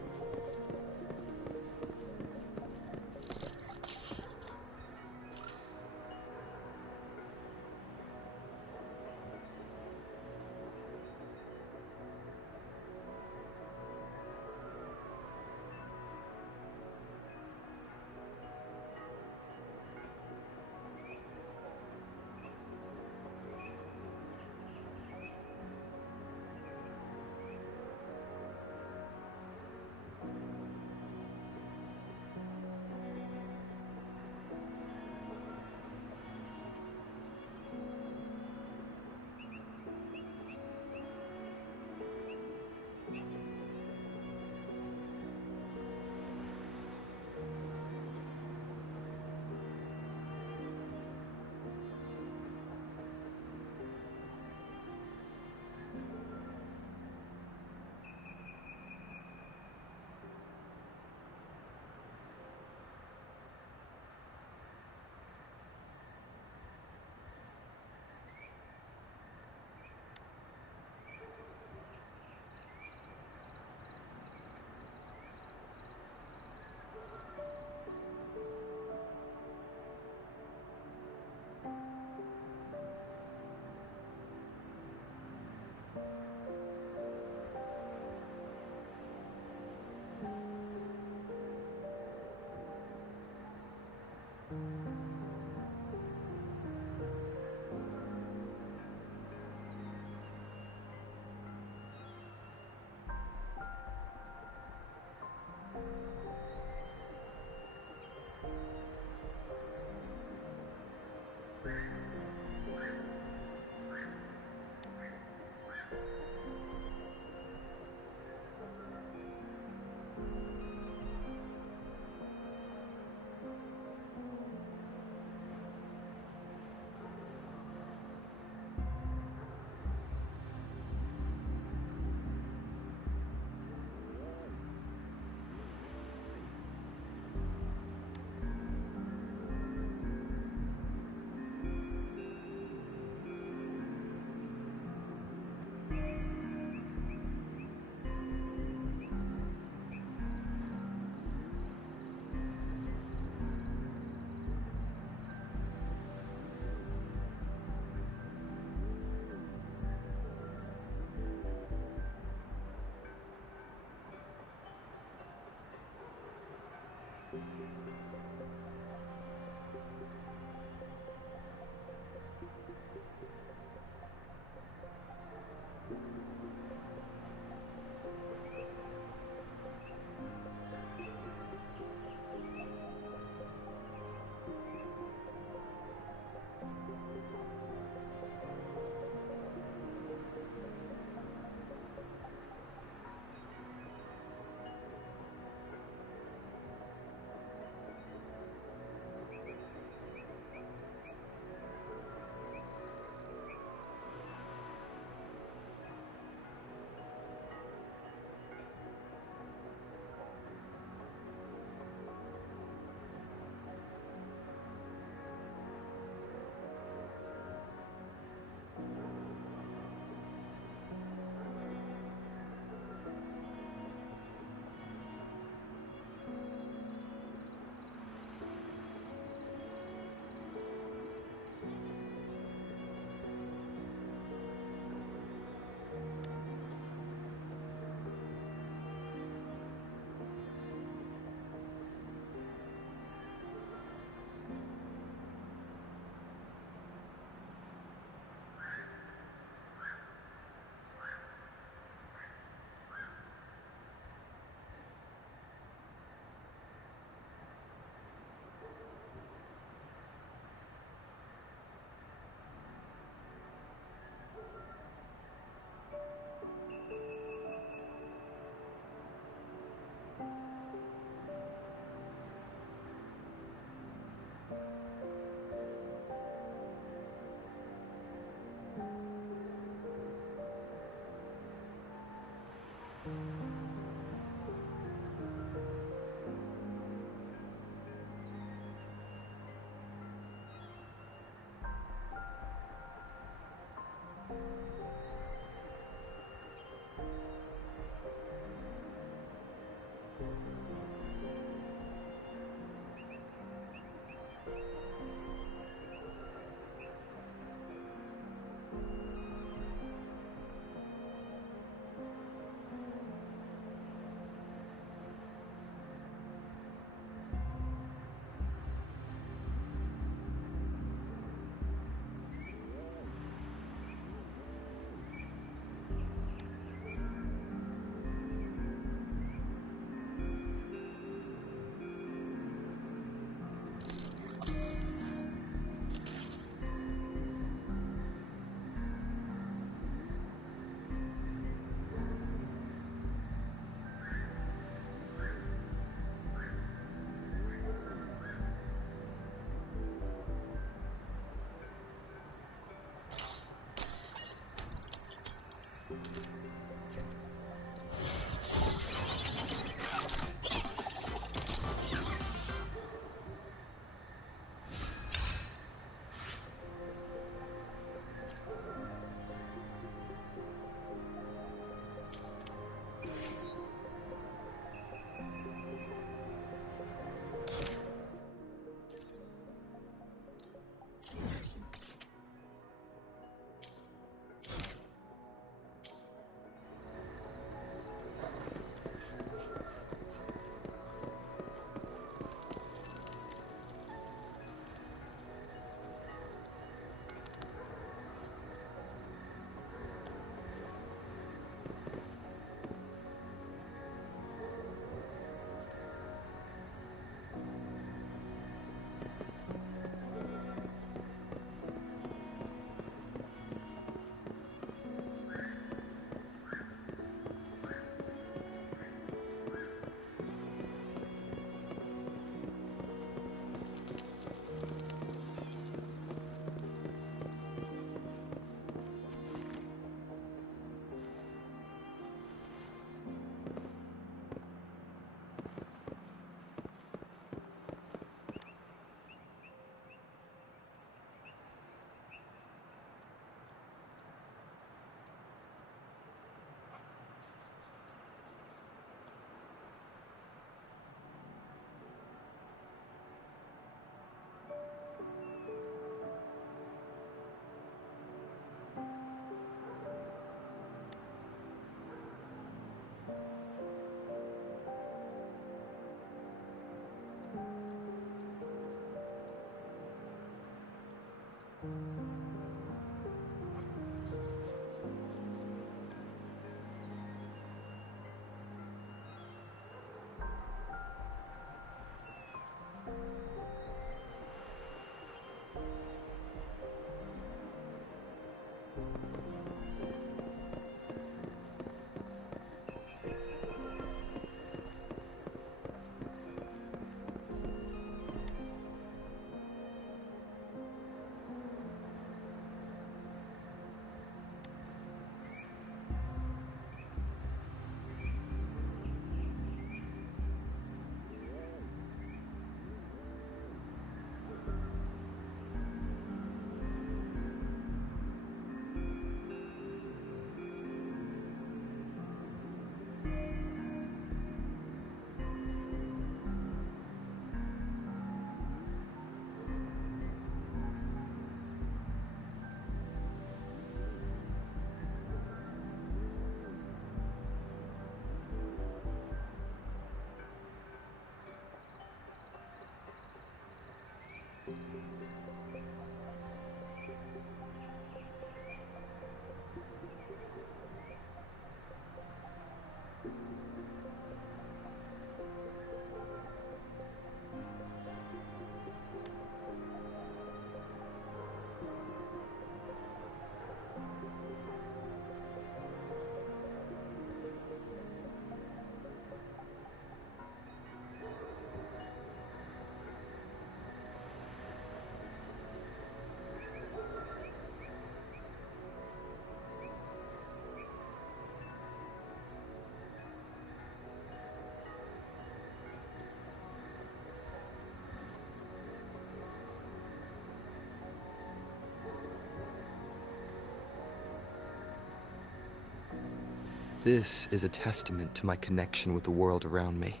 This is a testament to my connection with the world around me,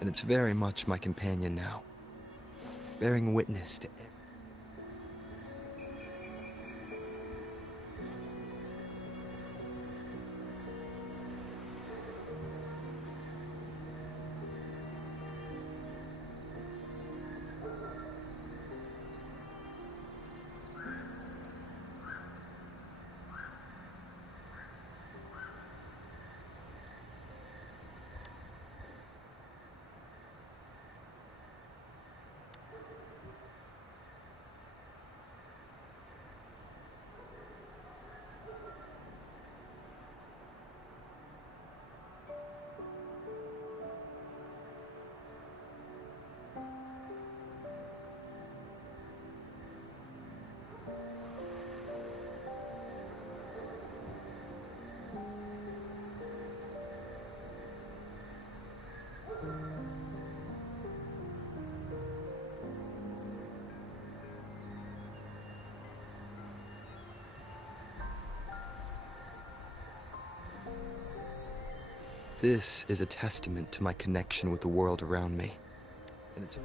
and it's very much my companion now, bearing witness to This is a testament to my connection with the world around me, and it's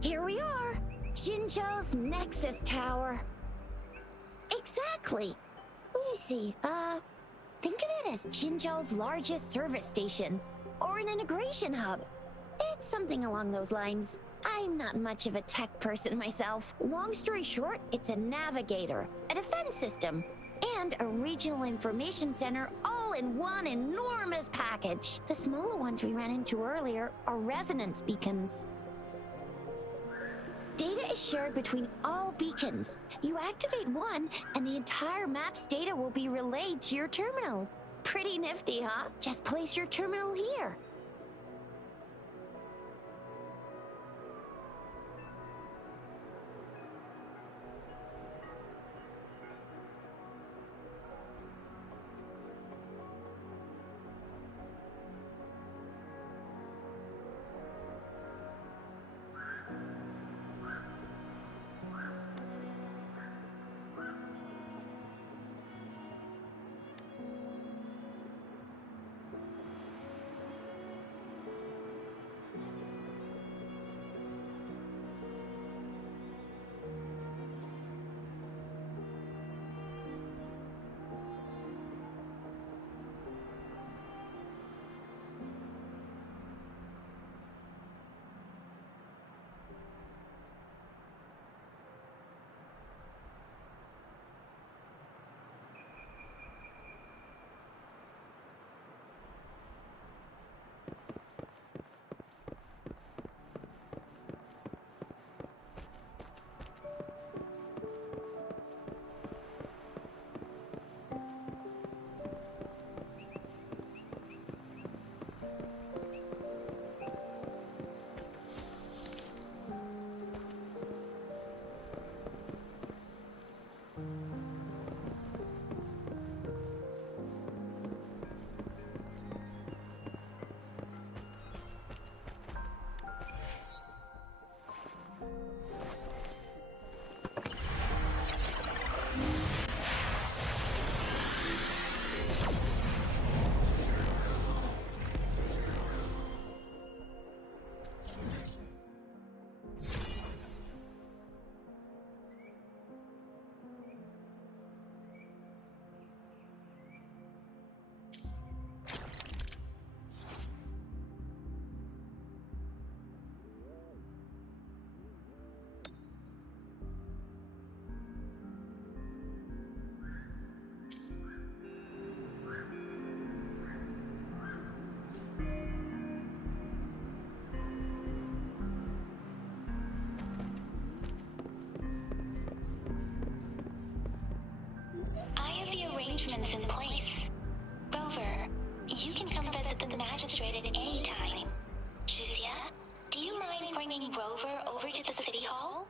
Here we are, Jinzhou's Nexus Tower. Exactly. Let me see, think of it as Jinzhou's largest service station, or an integration hub. It's something along those lines. I'm not much of a tech person myself. Long story short, it's a navigator, a defense system, and a regional information center all in one enormous package. The smaller ones we ran into earlier are resonance beacons. Data is shared between all beacons. You activate one, and the entire map's data will be relayed to your terminal. Pretty nifty, huh? Just place your terminal here. you can come visit the magistrate at any time. Juzia, do you mind bringing Rover over to the city hall?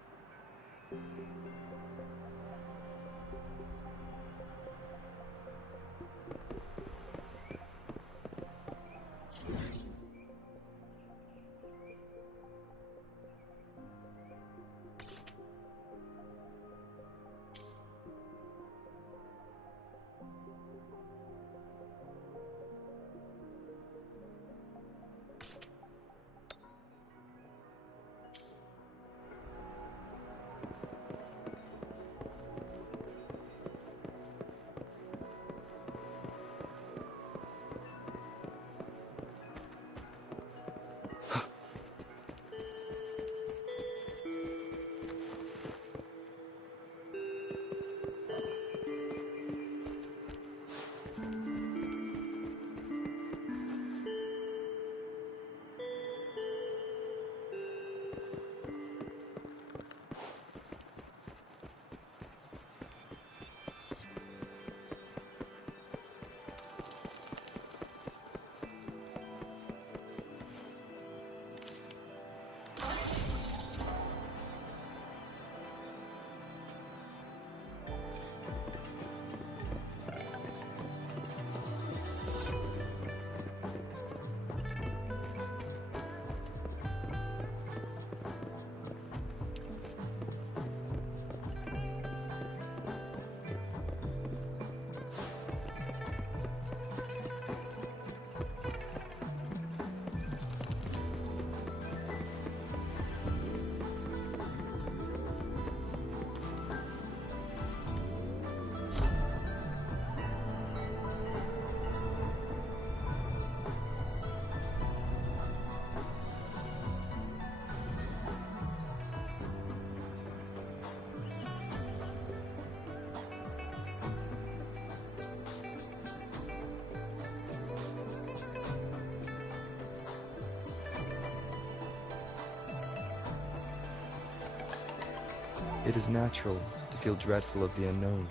It is natural to feel dreadful of the unknown.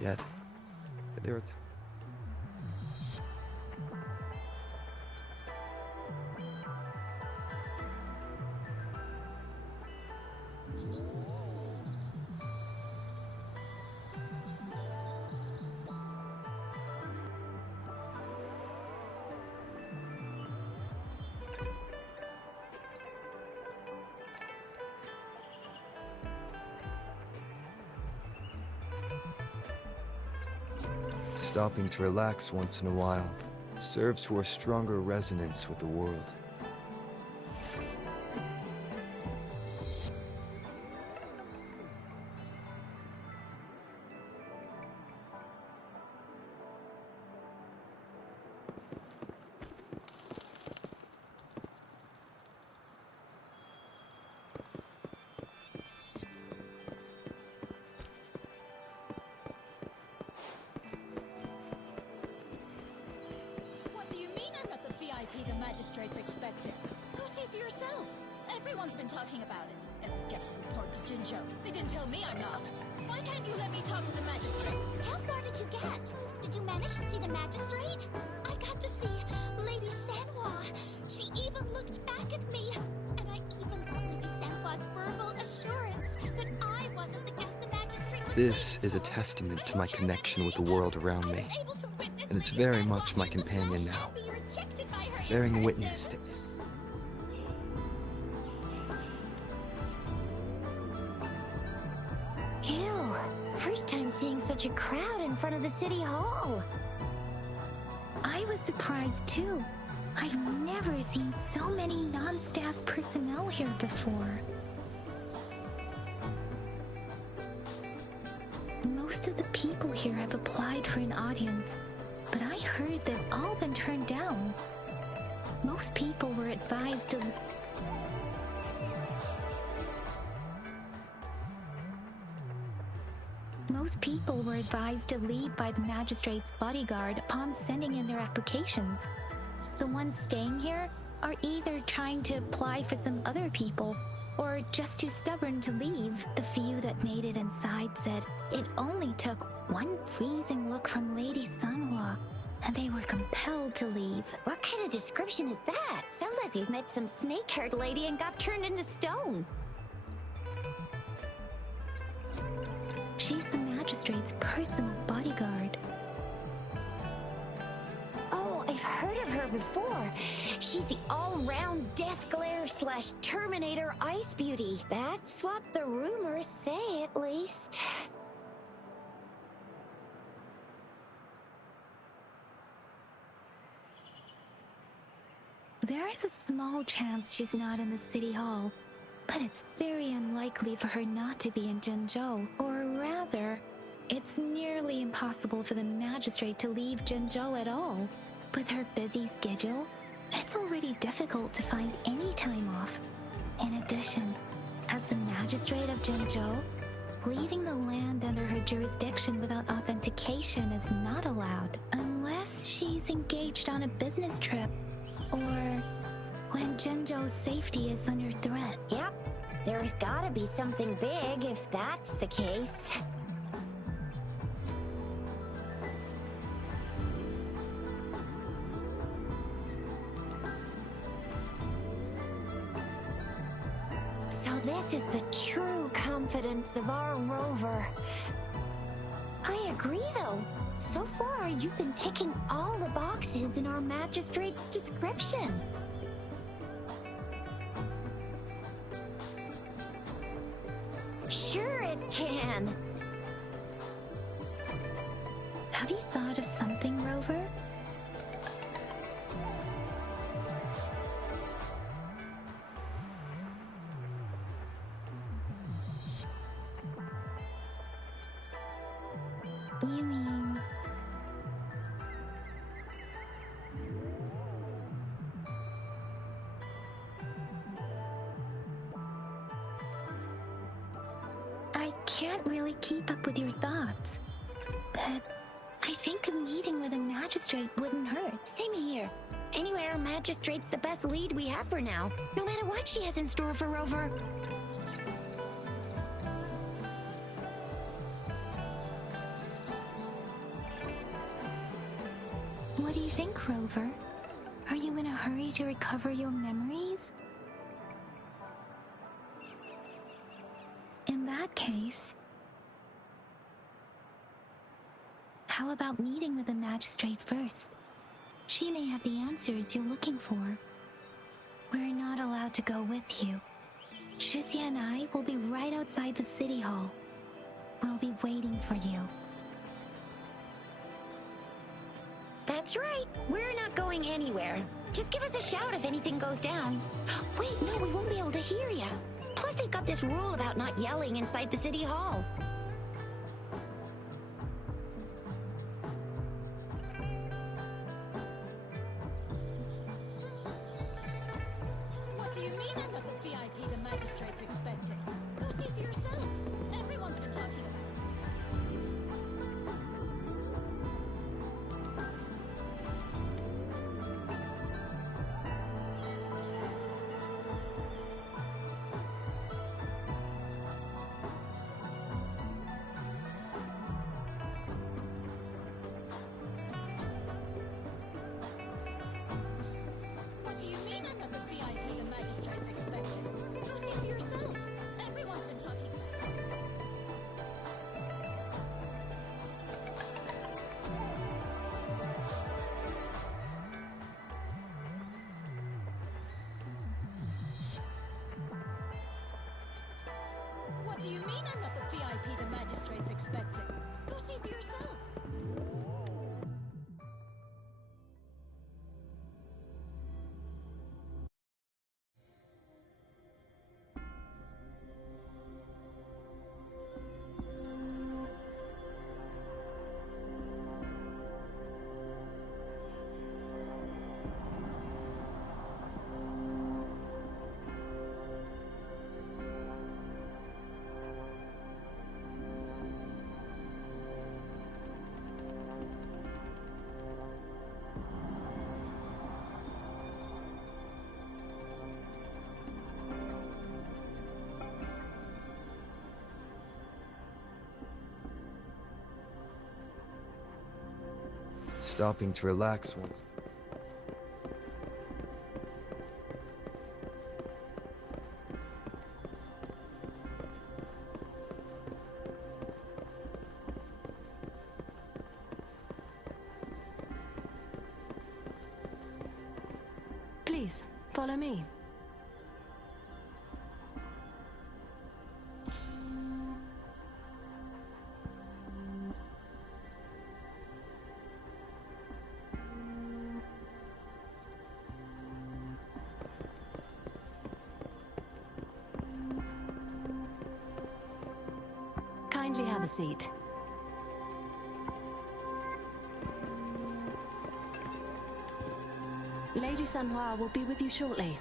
Yet, there are times. Stopping to relax once in a while serves for a stronger resonance with the world. VIP the magistrate's expecting. Go see for yourself. Everyone's been talking about it. Every guest is important to Jinzhou. They didn't tell me I'm not. Why can't you let me talk to the magistrate? How far did you get? Did you manage to see the magistrate? I got to see Lady Sanhua. She even looked back at me. And I even got Lady Sanhua's verbal assurance that I wasn't the guest the magistrate was. This is a testament to my connection with the world around me. And it's very much my companion now. Bearing witness to... Ew, first time seeing such a crowd in front of the city hall. I was surprised too. I've never seen so many non-staff personnel here before. Most of the people here have applied for an audience, but I heard they've all been turned down. Most people were advised to... Most people were advised to leave by the magistrate's bodyguard upon sending in their applications. The ones staying here are either trying to apply for some other people, or just too stubborn to leave. The few that made it inside said it only took one freezing look from Lady Sanhua and they were compelled to leave. What kind of description is that? Sounds like they've met some snake-haired lady and got turned into stone. She's the magistrate's personal bodyguard. Oh, I've heard of her before. She's the all-round Death Glare / Terminator Ice Beauty. That's what the rumors say, at least. There is a small chance she's not in the city hall, but it's very unlikely for her not to be in Jinzhou. Or rather, it's nearly impossible for the magistrate to leave Jinzhou at all. With her busy schedule, it's already difficult to find any time off. In addition, as the magistrate of Jinzhou, leaving the land under her jurisdiction without authentication is not allowed, unless she's engaged on a business trip, or when Jinzhou's safety is under threat. Yep, there's gotta be something big if that's the case. So this is the true confidence of our rover. I agree, though. So far, you've been ticking all the boxes in our magistrate's description. Sure it can. Have you thought of something, Rover? You mean... I can't really keep up with your thoughts, but I think a meeting with a magistrate wouldn't hurt. Same here. Anyway, our magistrate's the best lead we have for now, no matter what she has in store for Rover. What do you think, Rover? Are you in a hurry to recover your memories? In that case, how about meeting with the magistrate first? She may have the answers you're looking for. We're not allowed to go with you. Shizia and I will be right outside the city hall. We'll be waiting for you. That's right. We're not going anywhere. Just give us a shout if anything goes down. Wait, no, we won't be able to hear ya. Plus, they've got this rule about not yelling inside the city hall. What do you mean I'm not the VIP the magistrate's expecting? Go see for yourself. Everyone's been talking about it. What do you mean I'm not the VIP the magistrate's expecting? Go see for yourself. Everyone's been talking about it. What do you mean I'm not the VIP the magistrate's expecting? Go see for yourself. Stopping to relax once. Please, follow me. Kindly have a seat. Lady Sanhua will be with you shortly.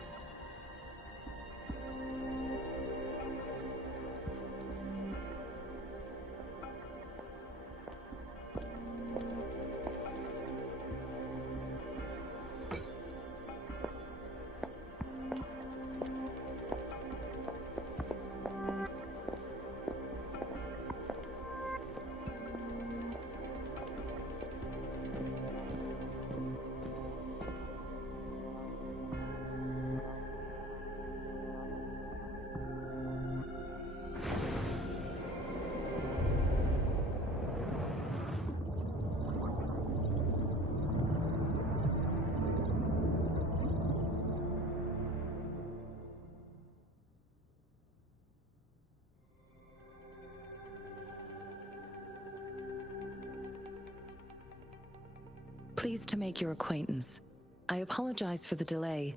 Pleased to make your acquaintance. I apologize for the delay.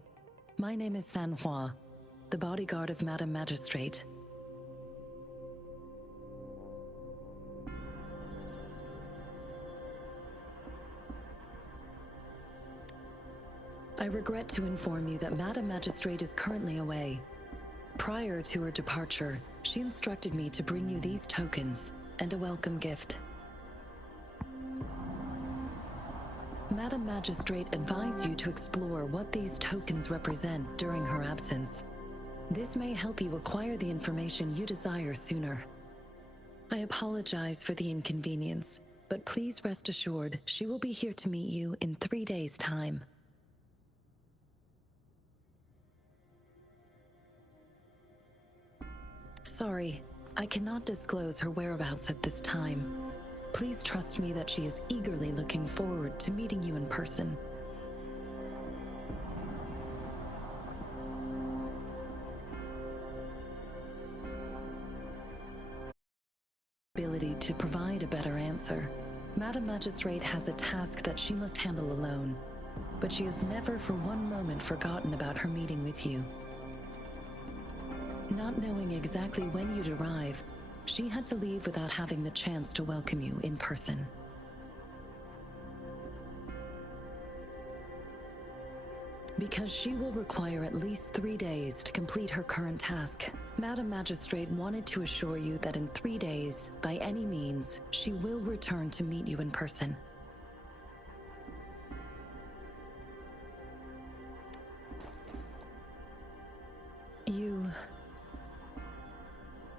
My name is Sanhua, the bodyguard of Madam Magistrate. I regret to inform you that Madam Magistrate is currently away. Prior to her departure, she instructed me to bring you these tokens and a welcome gift. Madam Magistrate advised you to explore what these tokens represent during her absence. This may help you acquire the information you desire sooner. I apologize for the inconvenience, but please rest assured she will be here to meet you in 3 days' time. Sorry, I cannot disclose her whereabouts at this time. Please trust me that she is eagerly looking forward to meeting you in person. Ability to provide a better answer. Madam Magistrate has a task that she must handle alone, but she has never for one moment forgotten about her meeting with you. Not knowing exactly when you'd arrive, she had to leave without having the chance to welcome you in person. Because she will require at least 3 days to complete her current task, Madam Magistrate wanted to assure you that in 3 days, by any means, she will return to meet you in person.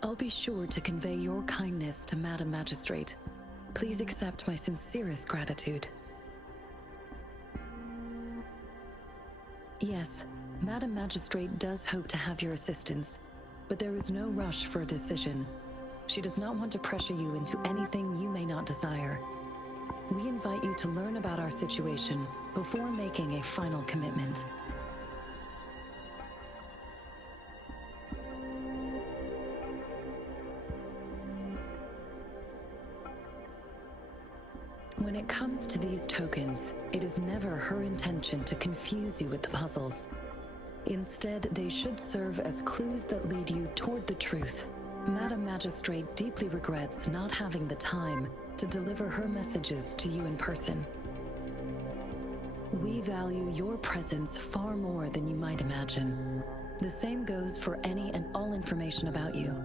I'll be sure to convey your kindness to Madam Magistrate. Please accept my sincerest gratitude. Yes, Madam Magistrate does hope to have your assistance, but there is no rush for a decision. She does not want to pressure you into anything you may not desire. We invite you to learn about our situation before making a final commitment. When it comes to these tokens, it is never her intention to confuse you with the puzzles. Instead, they should serve as clues that lead you toward the truth. Madam Magistrate deeply regrets not having the time to deliver her messages to you in person. We value your presence far more than you might imagine. The same goes for any and all information about you.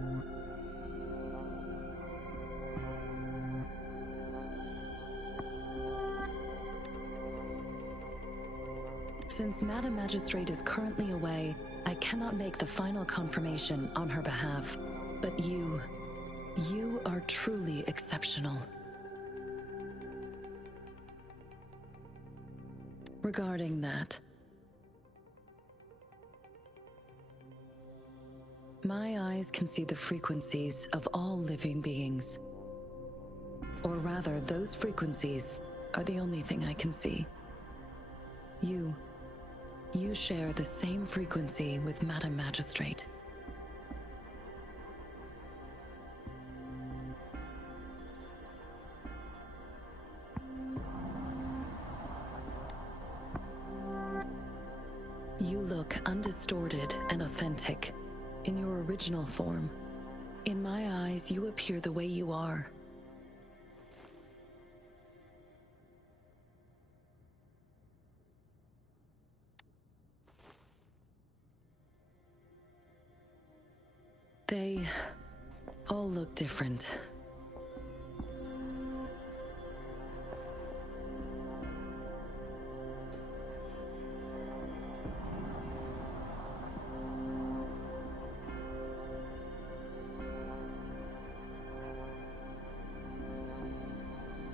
Since Madam Magistrate is currently away, I cannot make the final confirmation on her behalf. But you are truly exceptional. Regarding that, my eyes can see the frequencies of all living beings. Or rather, those frequencies are the only thing I can see. You share the same frequency with Madam Magistrate. You look undistorted and authentic in your original form. In my eyes, you appear the way you are. They all look different.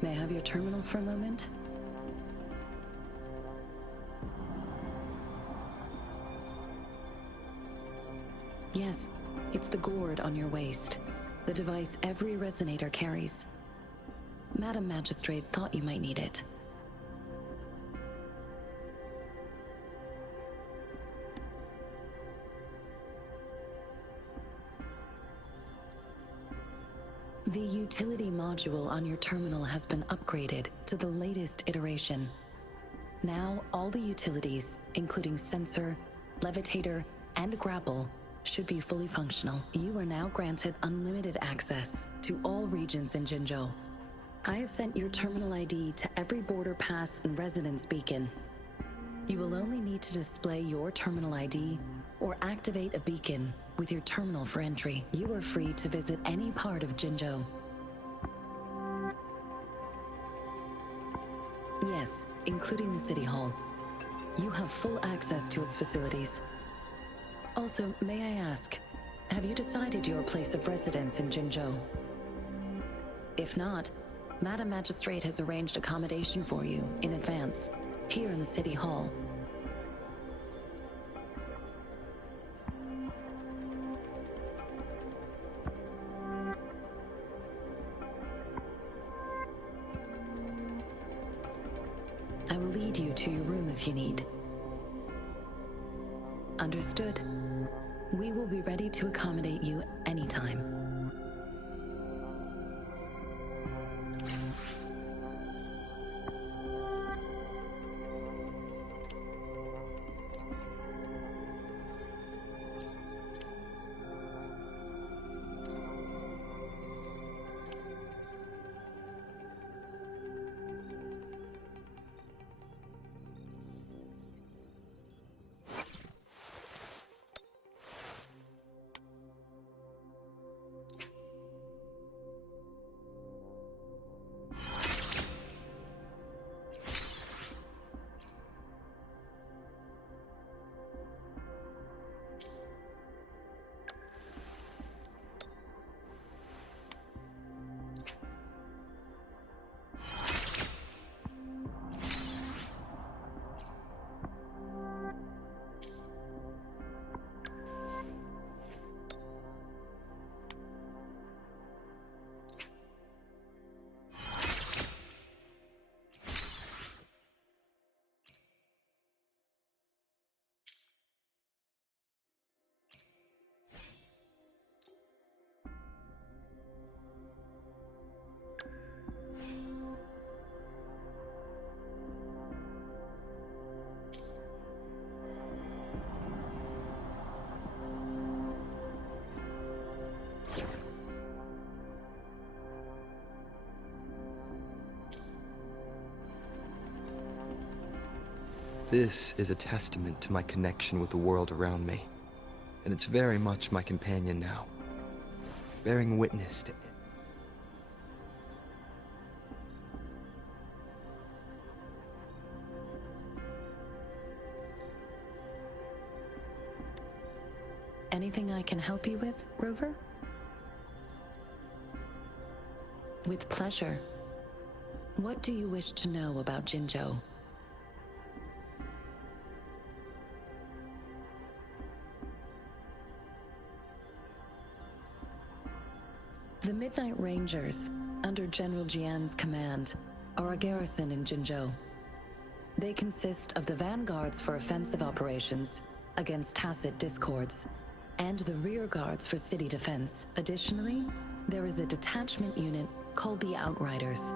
May I have your terminal for a moment? Yes, it's the gourd on your waist, the device every resonator carries. Madam Magistrate thought you might need it. The utility module on your terminal has been upgraded to the latest iteration. Now, all the utilities, including sensor, levitator, and grapple, should be fully functional. You are now granted unlimited access to all regions in Jinzhou. I have sent your terminal ID to every border pass and resonance beacon. You will only need to display your terminal ID or activate a beacon with your terminal for entry. You are free to visit any part of Jinzhou. Yes, including the City Hall. You have full access to its facilities. Also, may I ask, have you decided your place of residence in Jinzhou? If not, Madam Magistrate has arranged accommodation for you in advance, here in the City Hall. I will lead you to your room if you need. Understood. We will be ready to accommodate you anytime. This is a testament to my connection with the world around me, and it's very much my companion now, bearing witness to it. Anything I can help you with, Rover? With pleasure. What do you wish to know about Jinzhou? The Midnight Rangers, under General Jian's command, are a garrison in Jinzhou. They consist of the vanguards for offensive operations against tacit discords, and the rear guards for city defense. Additionally, there is a detachment unit called the Outriders,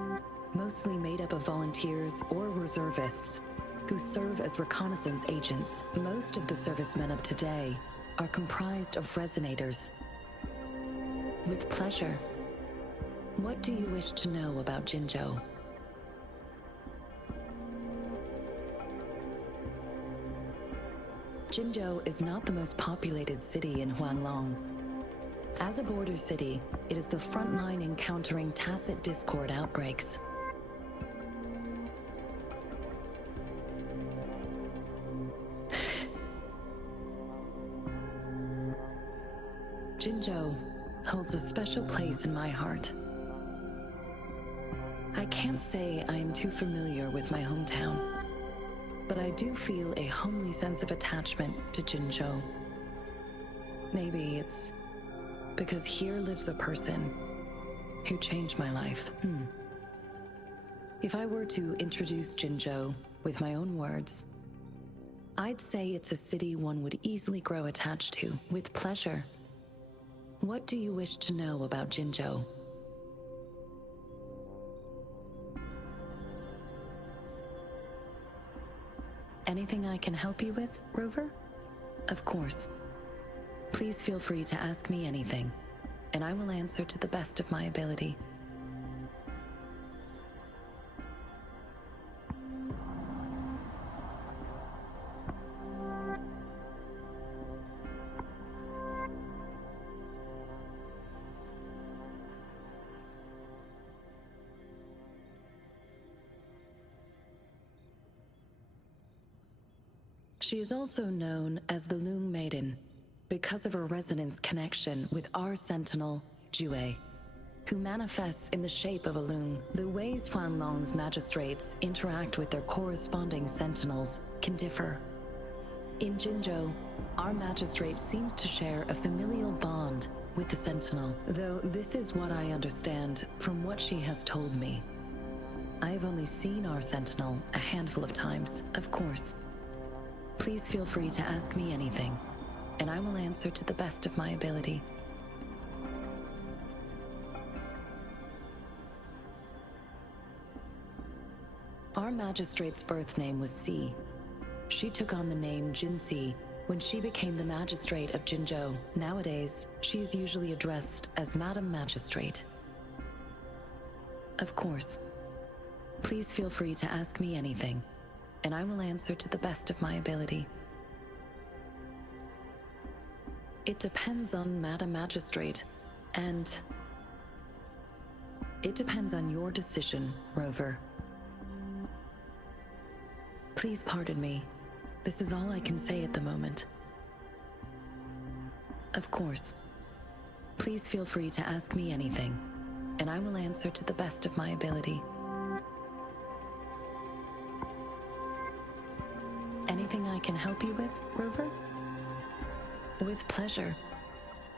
mostly made up of volunteers or reservists who serve as reconnaissance agents. Most of the servicemen of today are comprised of resonators. With pleasure. What do you wish to know about Jinzhou? Jinzhou is not the most populated city in Huanglong. As a border city, it is the front line in countering tacit discord outbreaks. Jinzhou holds a special place in my heart. I can't say I am too familiar with my hometown, but I do feel a homely sense of attachment to Jinzhou. Maybe it's because here lives a person who changed my life. If I were to introduce Jinzhou with my own words, I'd say it's a city one would easily grow attached to with pleasure. What do you wish to know about Jinzhou? Anything I can help you with, Rover? Of course. Please feel free to ask me anything, and I will answer to the best of my ability. She is also known as the Loong Maiden because of her resonance connection with our sentinel, Jue, who manifests in the shape of a loong. The ways Huanglong's magistrates interact with their corresponding sentinels can differ. In Jinzhou, our magistrate seems to share a familial bond with the sentinel, though this is what I understand from what she has told me. I have only seen our sentinel a handful of times, of course. Please feel free to ask me anything, and I will answer to the best of my ability. Our magistrate's birth name was Si. She took on the name Jinsi when she became the magistrate of Jinzhou. Nowadays, she is usually addressed as Madam Magistrate. Of course. Please feel free to ask me anything, and I will answer to the best of my ability. It depends on Madam Magistrate, and it depends on your decision, Rover. Please pardon me. This is all I can say at the moment. Of course. Please feel free to ask me anything, and I will answer to the best of my ability. Anything I can help you with, Rover? With pleasure.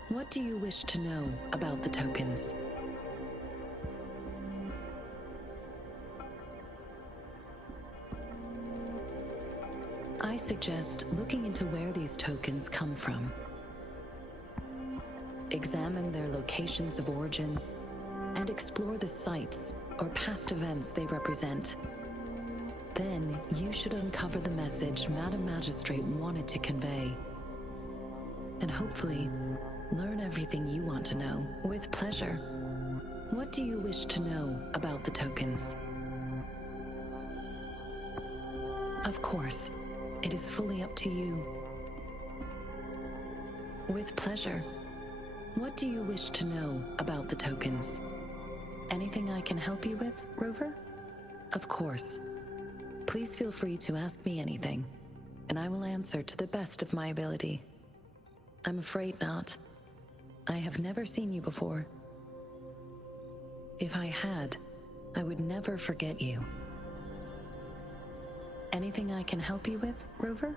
What do you wish to know about the tokens? I suggest looking into where these tokens come from. Examine their locations of origin and explore the sites or past events they represent. Then you should uncover the message Madam Magistrate wanted to convey. And hopefully, learn everything you want to know. With pleasure. What do you wish to know about the tokens? Of course, it is fully up to you. With pleasure. What do you wish to know about the tokens? Anything I can help you with, Rover? Of course. Please feel free to ask me anything, and I will answer to the best of my ability. I'm afraid not. I have never seen you before. If I had, I would never forget you. Anything I can help you with, Rover?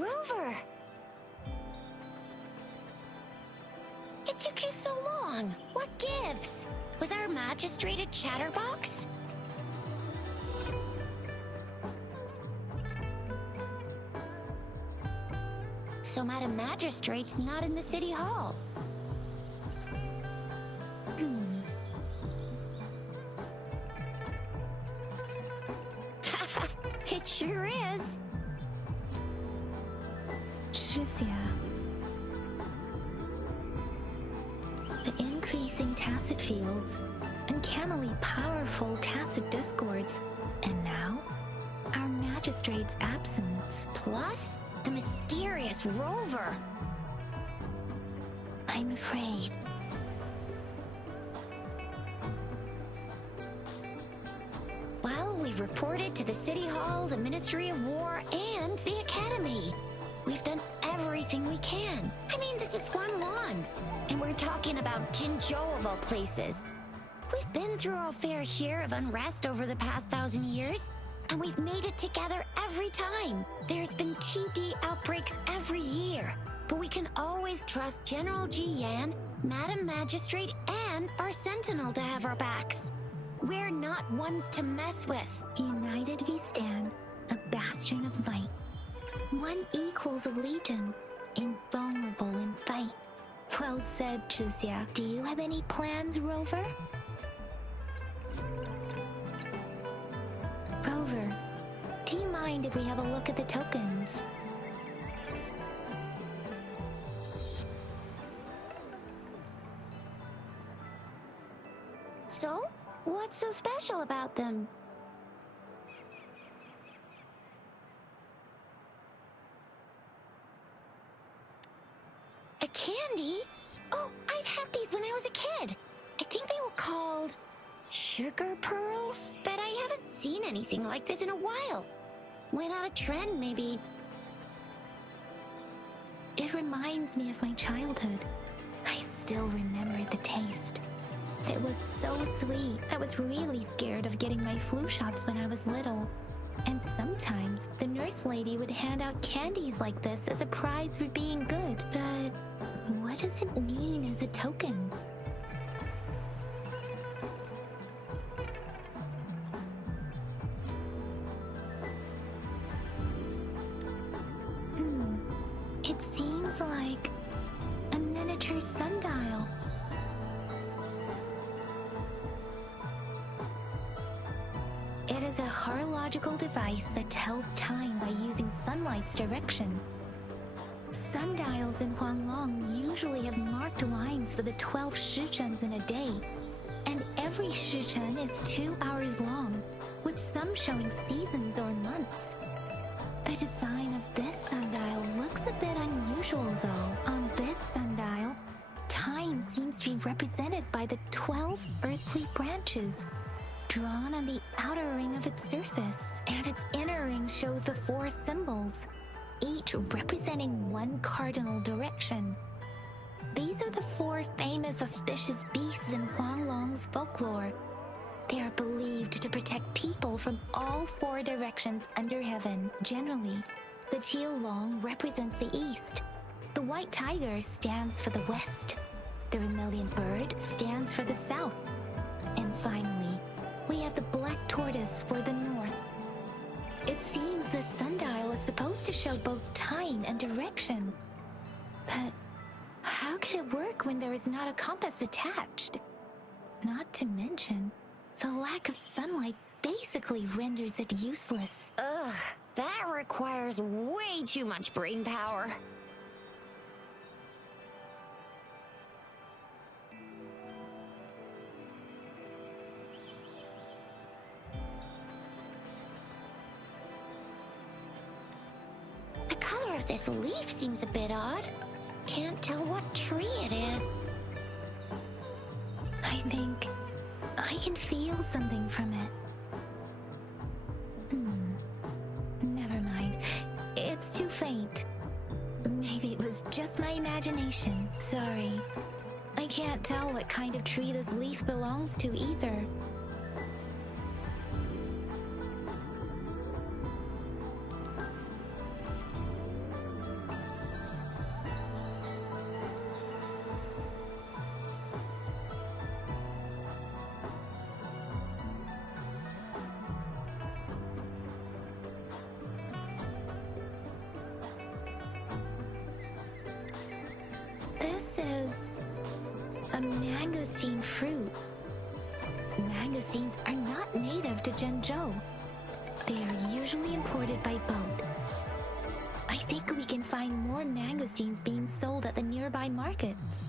Rover! It took you so long. What gives? Was our magistrate a chatterbox? So Madam Magistrate's not in the city hall. It sure is. Tricia. The increasing tacit fields, uncannily powerful tacit discords, and now, our magistrate's absence. Plus, the mysterious Rover. I'm afraid. Well, we've reported to the City Hall, the Ministry of War, and the Academy. We've done everything we can. I mean, this is one lawn. And we're talking about Jinzhou of all places. We've been through our fair share of unrest over the past 1,000 years, and we've made it together every time. There's been TD outbreaks every year, but we can always trust General Ji Yan, Madam Magistrate, and our Sentinel to have our backs. We're not ones to mess with. United we stand, a bastion of might. One equals a legion, invulnerable in fight. Well said, Tricia. Do you have any plans, Rover? Rover, do you mind if we have a look at the tokens? So, what's so special about them? A candy? Oh, I've had these when I was a kid. I think they were called sugar pearls, but I haven't seen anything like this in a while. Went out of trend, maybe. It reminds me of my childhood. I still remember the taste. It was so sweet. I was really scared of getting my flu shots when I was little. And sometimes the nurse lady would hand out candies like this as a prize for being good. But what does it mean as a token? It seems like a miniature sundial. It is a horological device that tells time by using sunlight's direction. Sundials in Huanglong usually have marked lines for the 12 shichens in a day, and every shichen is 2 hours long, with some showing seasons or months. The design of this sundial looks a bit unusual though. On this sundial, time seems to be represented by the 12 earthly branches, drawn on the outer ring of its surface, and its inner ring shows the 4 symbols, each representing one cardinal direction. These are the 4 famous auspicious beasts in Huanglong's folklore. They are believed to protect people from all 4 directions under heaven. Generally, the teal long represents the east, the white tiger stands for the west, the vermilion bird stands for the south, and finally, we have the black tortoise for the north. It seems the sundial is supposed to show both time and direction. But how could it work when there is not a compass attached? Not to mention, the lack of sunlight basically renders it useless. Ugh, that requires way too much brain power. The color of this leaf seems a bit odd. Can't tell what tree it is. I think I can feel something from it. Never mind. It's too faint. Maybe it was just my imagination. Sorry. I can't tell what kind of tree this leaf belongs to either. is a mangosteen fruit. Mangosteens are not native to Zhengzhou. They are usually imported by boat. I think we can find more mangosteens being sold at the nearby markets.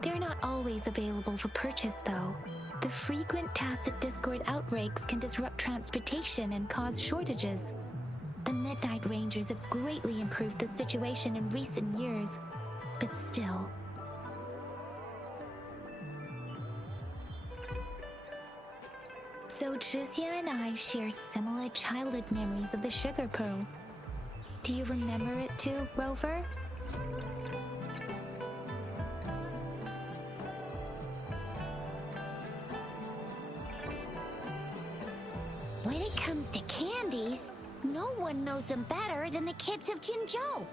They're not always available for purchase, though. The frequent Tacit Discord outbreaks can disrupt transportation and cause shortages. The Midnight Rangers have greatly improved the situation in recent years, but still. So Zhixia and I share similar childhood memories of the Sugar Pearl. Do you remember it too, Rover? When it comes to candies, no one knows them better than the kids of Jinzhou.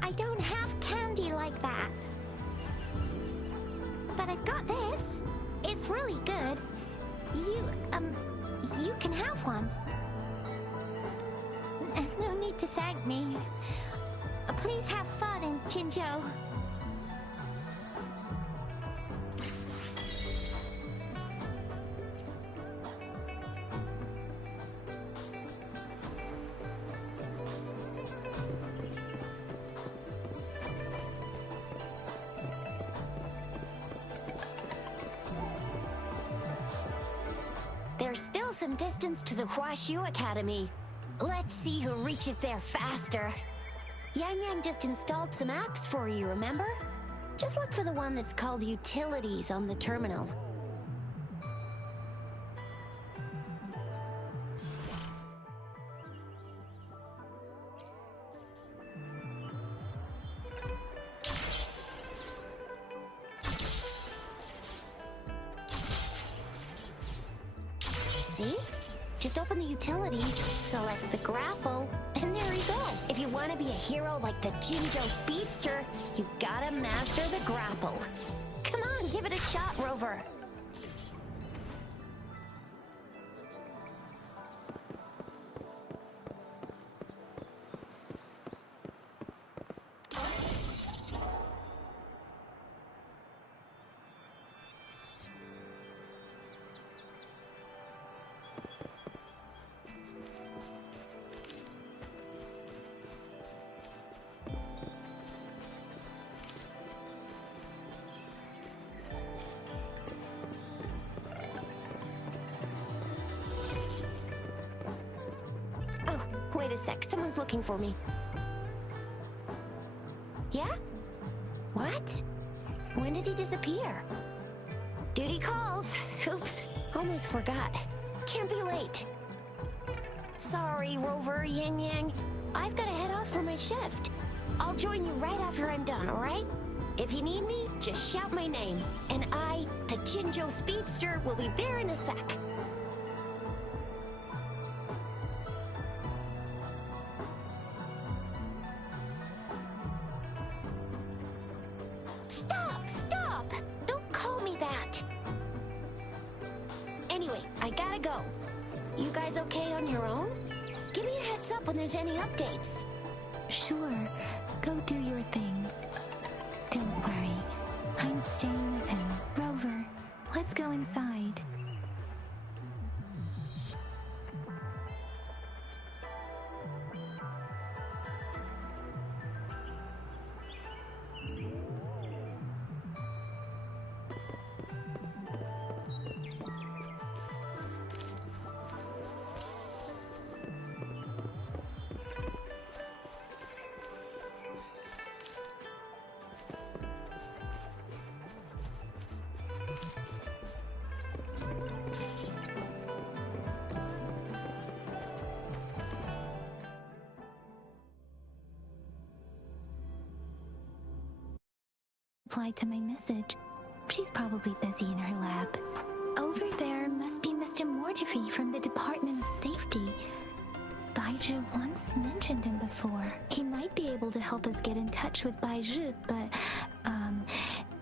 I don't have candy like that. But I've got this. It's really good. You can have one. No need to thank me. Please have fun in Jinzhou. There's still some distance to the Huaxu Academy. Let's see who reaches there faster. Yang Yang just installed some apps for you, remember? Just look for the one that's called Utilities on the terminal. See? Just open the utilities, select the grapple, and there you go. If you want to be a hero like the Jinzhou Speedster, you gotta master the grapple. Come on, give it a shot, Rover. Wait a sec, someone's looking for me. Yeah? What? When did he disappear? Duty calls. Oops, almost forgot. Can't be late. Sorry, Rover, Yang Yang. I've gotta head off for my shift. I'll join you right after I'm done, alright? If you need me, just shout my name. And I, the Jinzhou Speedster, will be there in a sec. Stop! Don't call me that! Anyway, I gotta go. You guys okay on your own? Give me a heads up when there's any updates. Sure, go do your thing. Don't worry, I'm staying with him. Rover, let's go inside. replied to my message. She's probably busy in her lab. Over there must be Mr. Mortifi from the Department of Safety. Baizhi once mentioned him before. He might be able to help us get in touch with Baizhi, but,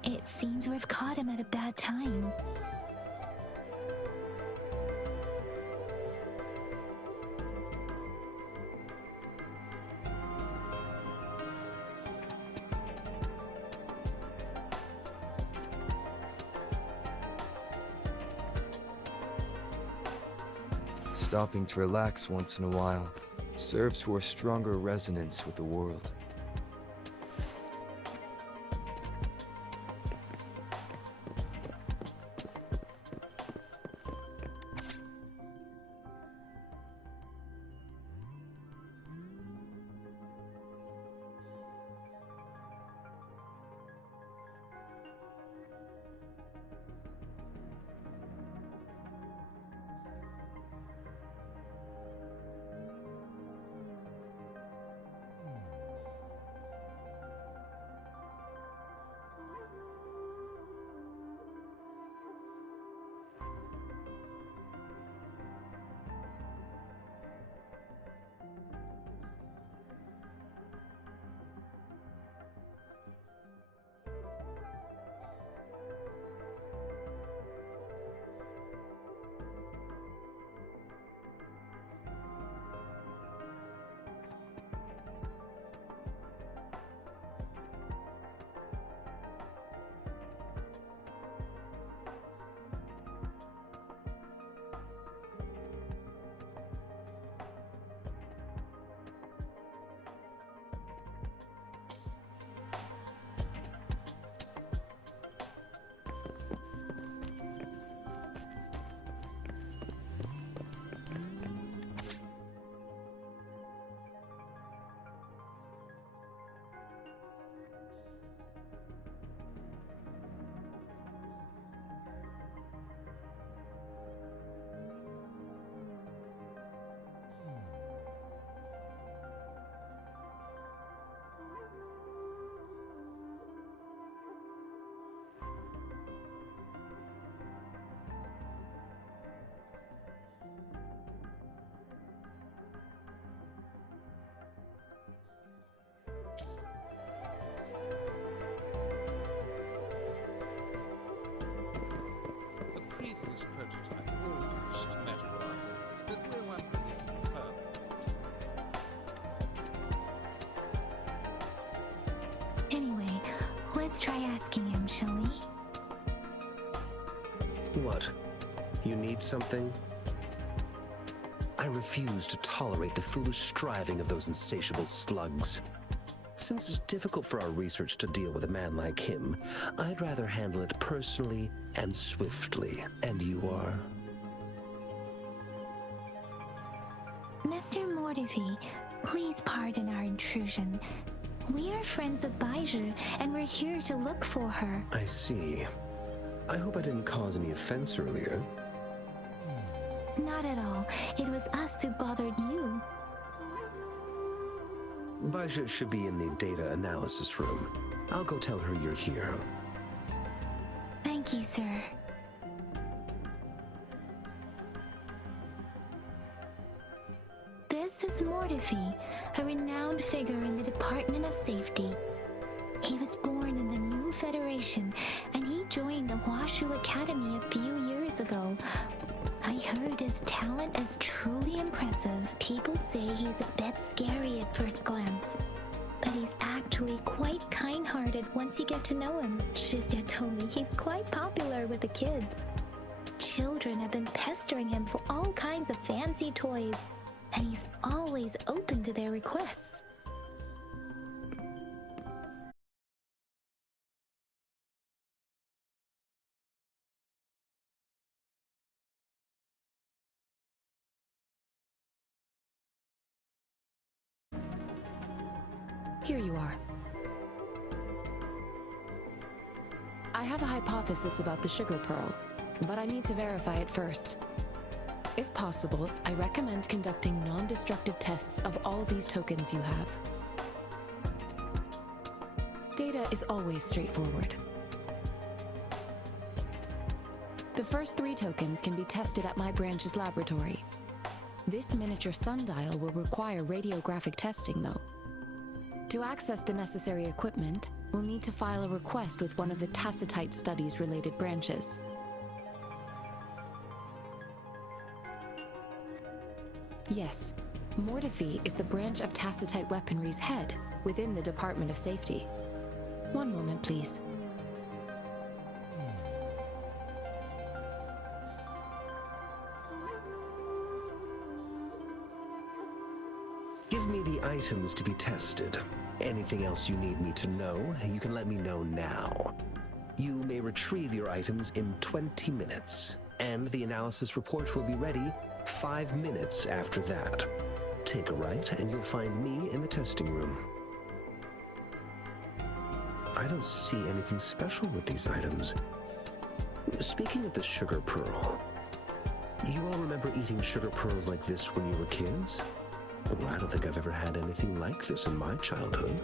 it seems we've caught him at a bad time. Stopping to relax once in a while serves for a stronger resonance with the world. Previous prototype almost met all our needs, but we're wondering if you can further optimize it. Anyway, let's try asking him, shall we? What? You need something? I refuse to tolerate the foolish striving of those insatiable slugs. Since it's difficult for our research to deal with a man like him, I'd rather handle it personally and swiftly. And you are? Mr. Mortifi, please pardon our intrusion. We are friends of Baizhi, and we're here to look for her. I see. I hope I didn't cause any offense earlier. Not at all. It was us who bothered you. Baizhi should be in the data analysis room. I'll go tell her you're here. Thank you, sir. This is Mortifi, a renowned figure in the Department of Safety. He was born in the new Federation, and he joined the Huashu Academy a few years ago. I heard his talent is truly impressive. People say he's a bit scary at first glance, but he's actually quite kind-hearted once you get to know him. Shixia told me he's quite popular with the kids. Children have been pestering him for all kinds of fancy toys, and he's always open to their requests. Here you are. I have a hypothesis about the sugar pearl, but I need to verify it first. If possible, I recommend conducting non-destructive tests of all these tokens you have. Data data is always straightforward. The first 3 tokens can be tested at my branch's laboratory. This miniature sundial will require radiographic testing, though. To access the necessary equipment, we'll need to file a request with one of the Tacitite Studies-related branches. Yes, Mortifi is the branch of Tacitite Weaponry's head within the Department of Safety. One moment, please. Give me the items to be tested. Anything else you need me to know, you can let me know now. You may retrieve your items in 20 minutes, and the analysis report will be ready 5 minutes after that. Take a right, and you'll find me in the testing room. I don't see anything special with these items. Speaking of the sugar pearl, you all remember eating sugar pearls like this when you were kids? Well, I don't think I've ever had anything like this in my childhood.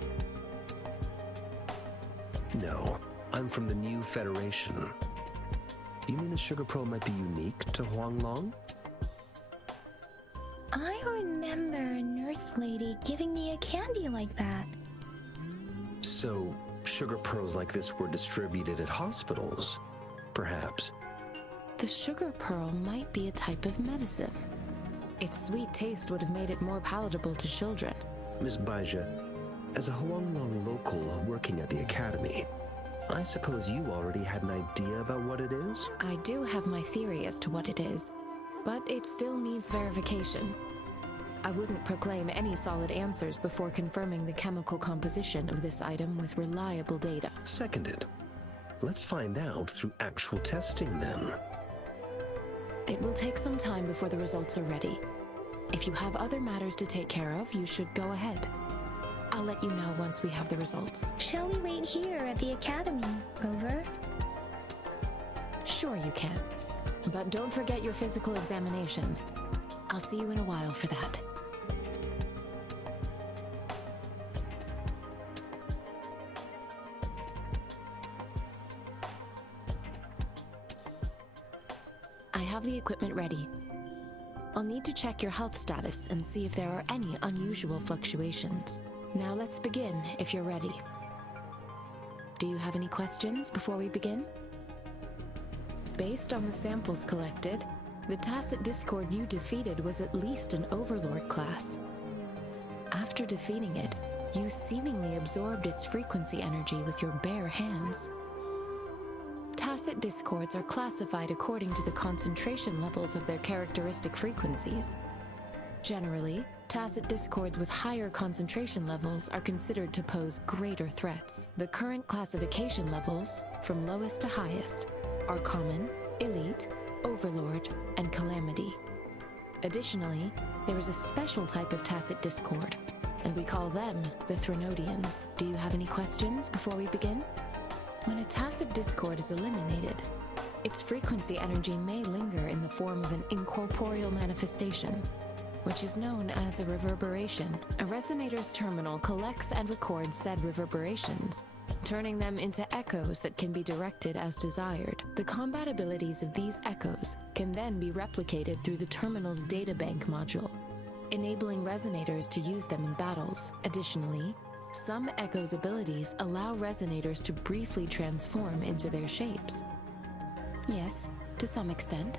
No, I'm from the New Federation. You mean the sugar pearl might be unique to Huanglong? I remember a nurse lady giving me a candy like that. So, sugar pearls like this were distributed at hospitals, perhaps? The sugar pearl might be a type of medicine. Its sweet taste would have made it more palatable to children. Miss Baija, as a Huanglong local working at the academy, I suppose you already had an idea about what it is? I do have my theory as to what it is, but it still needs verification. I wouldn't proclaim any solid answers before confirming the chemical composition of this item with reliable data. Seconded. Let's find out through actual testing then. It will take some time before the results are ready. If you have other matters to take care of, you should go ahead. I'll let you know once we have the results. Shall we wait here at the academy, Rover? Sure you can. But don't forget your physical examination. I'll see you in a while for that. I have the equipment ready. I'll need to check your health status and see if there are any unusual fluctuations. Now let's begin, if you're ready. Do you have any questions before we begin? Based on the samples collected, the Tacit Discord you defeated was at least an Overlord class. After defeating it, you seemingly absorbed its frequency energy with your bare hands. Tacit discords are classified according to the concentration levels of their characteristic frequencies. Generally, tacit discords with higher concentration levels are considered to pose greater threats. The current classification levels, from lowest to highest, are Common, Elite, Overlord, and Calamity. Additionally, there is a special type of tacit discord, and we call them the Threnodians. Do you have any questions before we begin? When a tacit discord is eliminated, its frequency energy may linger in the form of an incorporeal manifestation, which is known as a reverberation. A resonator's terminal collects and records said reverberations, turning them into echoes that can be directed as desired. The combat abilities of these echoes can then be replicated through the terminal's databank module, enabling resonators to use them in battles. Additionally, some echoes' abilities allow resonators to briefly transform into their shapes. Yes, to some extent.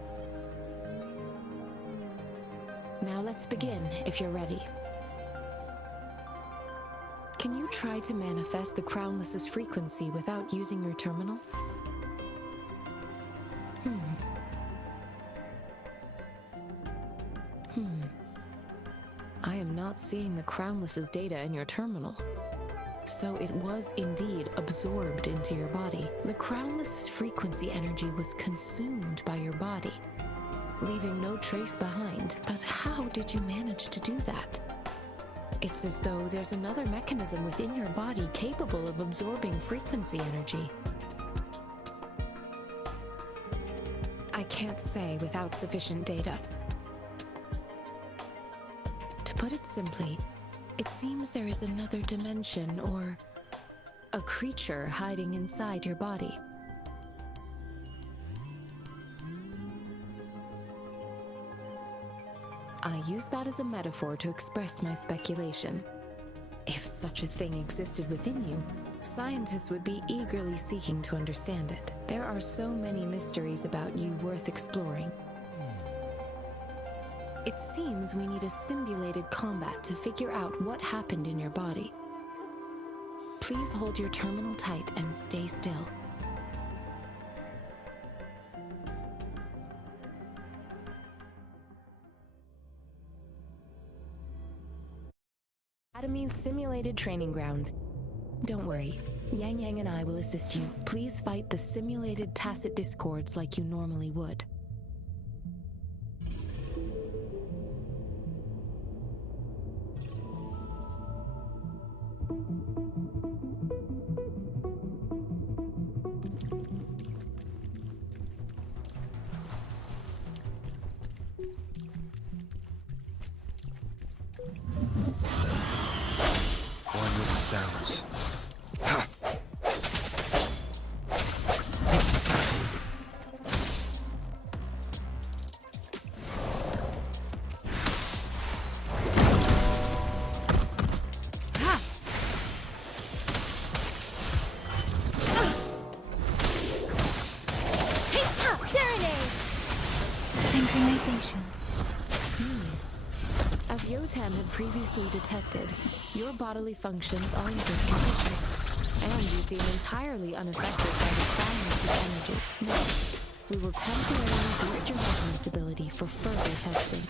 Now let's begin, if you're ready. Can you try to manifest the Crownless's frequency without using your terminal? I am not seeing the Crownless's data in your terminal. So it was indeed absorbed into your body. The Crownless's frequency energy was consumed by your body, leaving no trace behind. But how did you manage to do that? It's as though there's another mechanism within your body capable of absorbing frequency energy. I can't say without sufficient data. To put it simply, it seems there is another dimension or a creature hiding inside your body. I use that as a metaphor to express my speculation. If such a thing existed within you, scientists would be eagerly seeking to understand it. There are so many mysteries about you worth exploring. It seems we need a simulated combat to figure out what happened in your body. Please hold your terminal tight and stay still. Academy's simulated training ground. Don't worry, Yang Yang and I will assist you. Please fight the simulated tacit discords like you normally would. One with the sounds. Synchronization. As Yotan had previously detected, your bodily functions are in good condition, and you seem entirely unaffected by the Crownless's energy. Now, we will temporarily boost your resonance ability for further testing.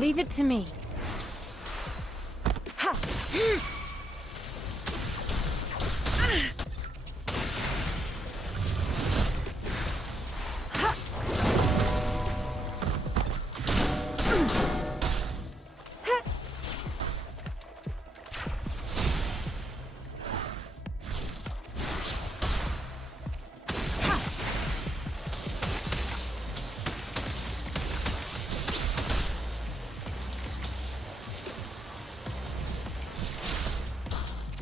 Leave it to me. Ha!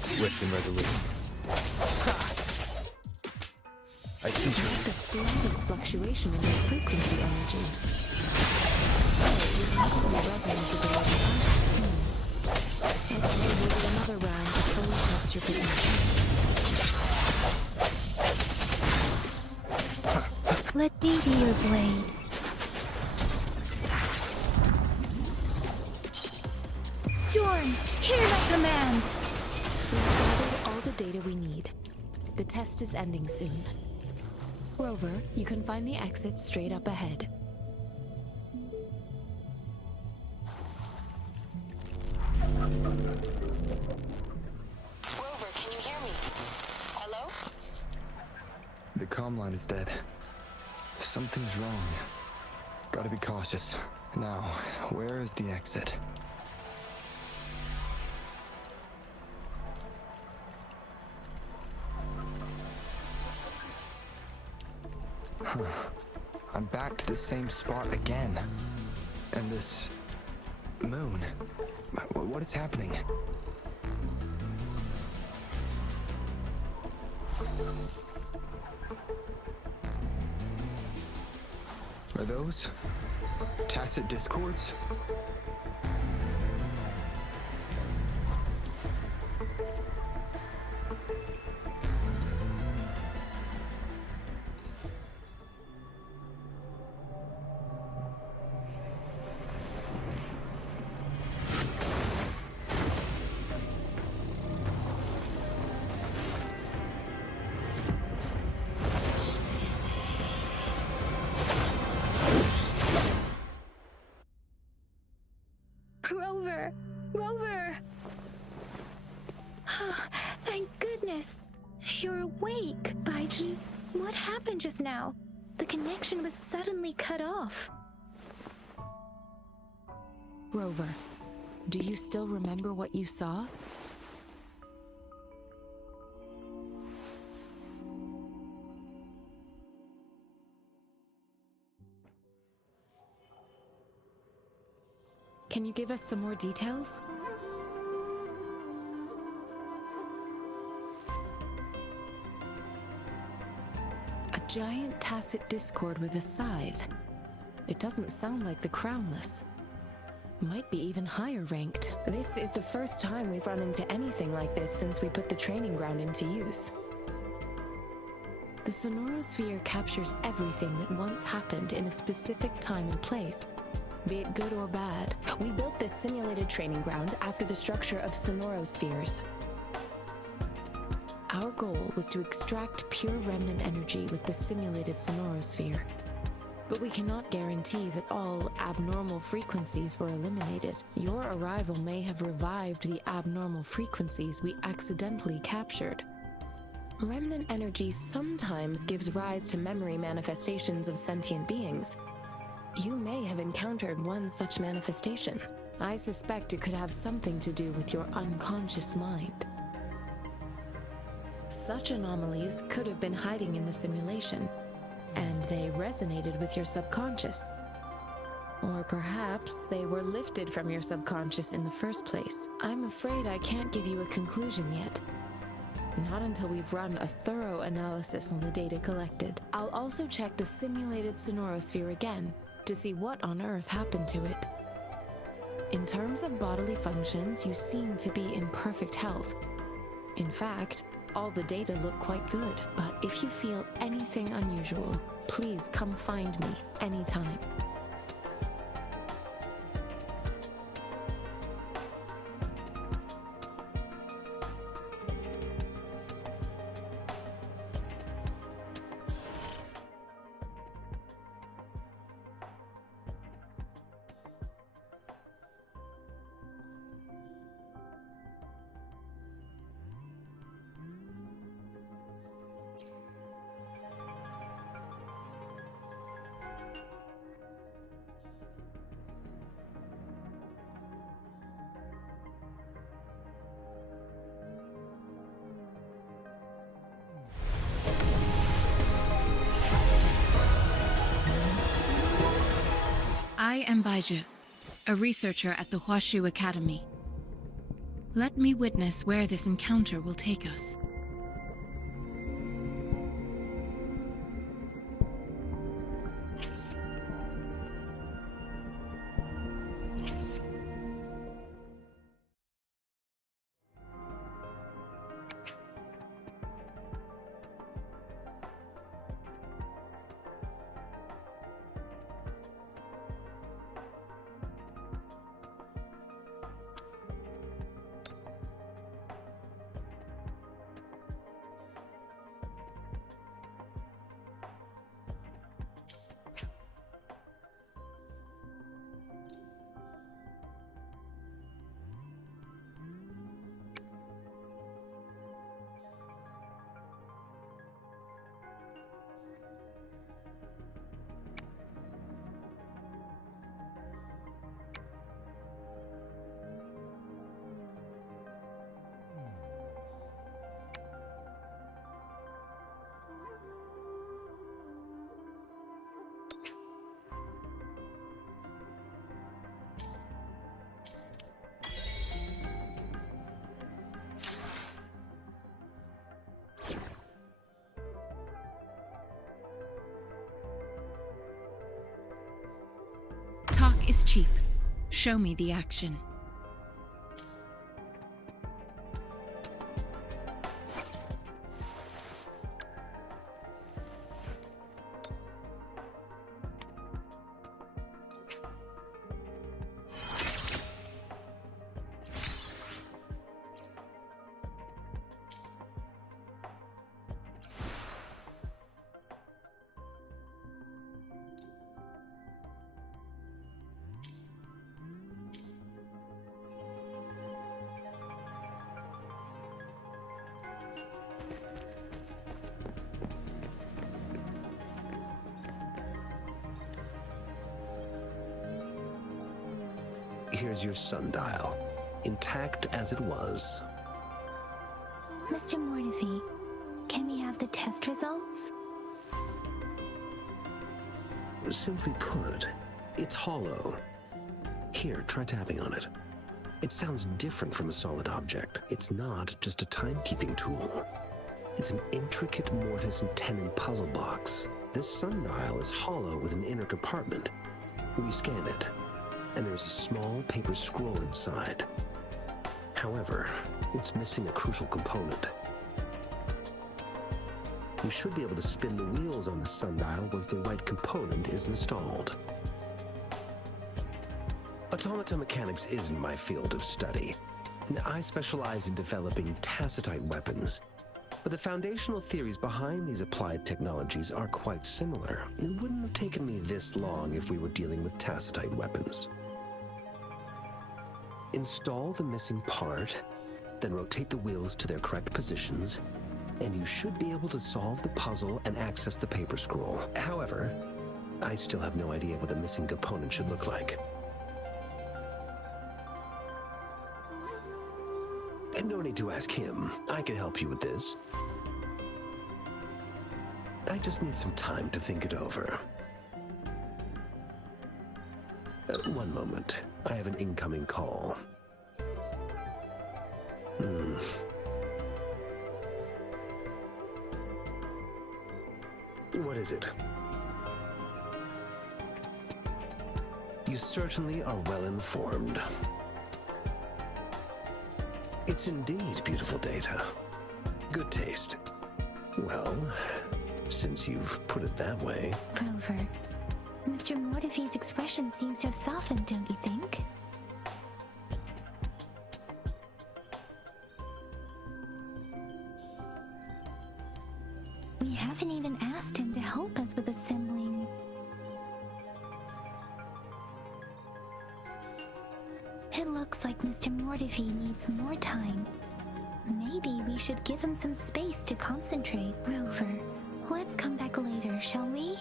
Swift and resolute. I see You you. have the slightest fluctuation in your frequency energy. So, you suddenly resonance ability. Let's do another round to fully test your potential. Let me be your blade. Storm, hear my command! We've gathered all the data we need. The test is ending soon. Rover, you can find the exit straight up ahead. Rover, can you hear me? Hello? The comm line is dead. Something's wrong. Gotta be cautious. Now, where is the exit? Huh. I'm back to the same spot again. And this moon. What is happening? Are those tacit discords? Rover! Rover! Thank goodness! You're awake, Baiji. What happened just now? The connection was suddenly cut off. Rover, do you still remember what you saw? Can you give us some more details? A giant tacit discord with a scythe. It doesn't sound like the Crownless. Might be even higher ranked. This is the first time we've run into anything like this since we put the training ground into use. The sonorosphere captures everything that once happened in a specific time and place, be it good or bad. We built this simulated training ground after the structure of sonorospheres. Our goal was to extract pure remnant energy with the simulated sonorosphere. But we cannot guarantee that all abnormal frequencies were eliminated. Your arrival may have revived the abnormal frequencies we accidentally captured. Remnant energy sometimes gives rise to memory manifestations of sentient beings. You may have encountered one such manifestation. I suspect it could have something to do with your unconscious mind. Such anomalies could have been hiding in the simulation, and they resonated with your subconscious. Or perhaps they were lifted from your subconscious in the first place. I'm afraid I can't give you a conclusion yet. Not until we've run a thorough analysis on the data collected. I'll also check the simulated sonorosphere again to see what on earth happened to it. In terms of bodily functions, you seem to be in perfect health. In fact, all the data look quite good, but if you feel anything unusual, please come find me anytime. I am Baizhi, a researcher at the Huashu Academy. Let me witness where this encounter will take us. Talk is cheap. Show me the action. Here's your sundial, intact as it was. Mr. Mortefi, can we have the test results? Simply put, it's hollow. Here, try tapping on it. It sounds different from a solid object. It's not just a timekeeping tool. It's an intricate mortise and tenon puzzle box. This sundial is hollow with an inner compartment. We scan it, and there's a small paper scroll inside. However, it's missing a crucial component. We should be able to spin the wheels on the sundial once the right component is installed. Automata mechanics isn't my field of study. I specialize in developing tacitite weapons, but the foundational theories behind these applied technologies are quite similar. It wouldn't have taken me this long if we were dealing with tacitite weapons. Install the missing part, then rotate the wheels to their correct positions, and you should be able to solve the puzzle and access the paper scroll. However, I still have no idea what the missing component should look like. And no need to ask him. I can help you with this. I just need some time to think it over. One moment. I have an incoming call. What is it? You certainly are well informed. It's indeed beautiful data. Good taste. Well, since you've put it that way... Rover, Mr. Mortefi's expression seems to have softened, don't you think? We haven't even asked him to help us with assembling. It looks like Mr. Mortefi needs more time. Maybe we should give him some space to concentrate. Rover, let's come back later, shall we?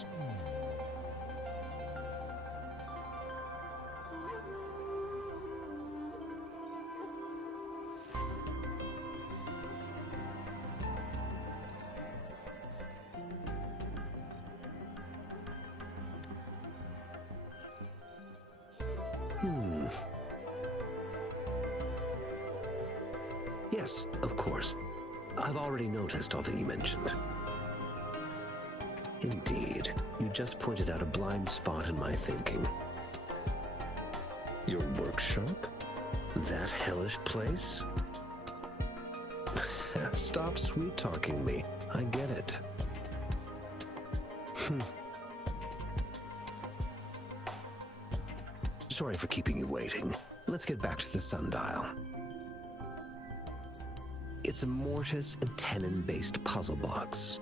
Yes, of course. I've already noticed all that you mentioned. Indeed, you just pointed out a blind spot in my thinking. Your workshop? That hellish place? Stop sweet-talking me. I get it. Sorry for keeping you waiting. Let's get back to the sundial. It's a mortise and tenon-based puzzle box.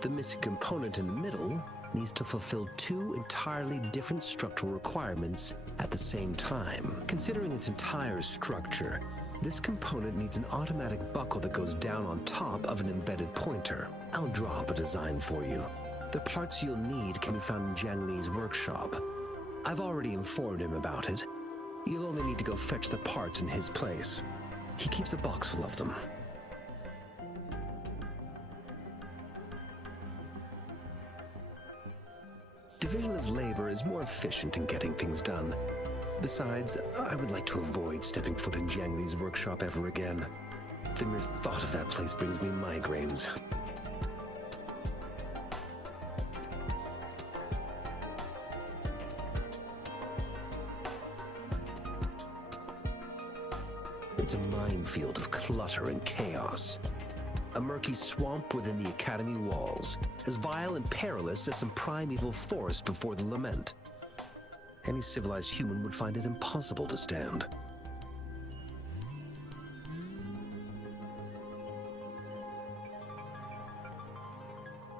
The missing component in the middle needs to fulfill two entirely different structural requirements at the same time. Considering its entire structure, this component needs an automatic buckle that goes down on top of an embedded pointer. I'll draw up a design for you. The parts you'll need can be found in Jiang Li's workshop. I've already informed him about it. You'll only need to go fetch the parts in his place. He keeps a box full of them. Division of labor is more efficient in getting things done. Besides, I would like to avoid stepping foot in Jiang Li's workshop ever again. The mere thought of that place brings me migraines. It's a minefield of clutter and chaos. A murky swamp within the Academy walls, as vile and perilous as some primeval forest before the lament. Any civilized human would find it impossible to stand.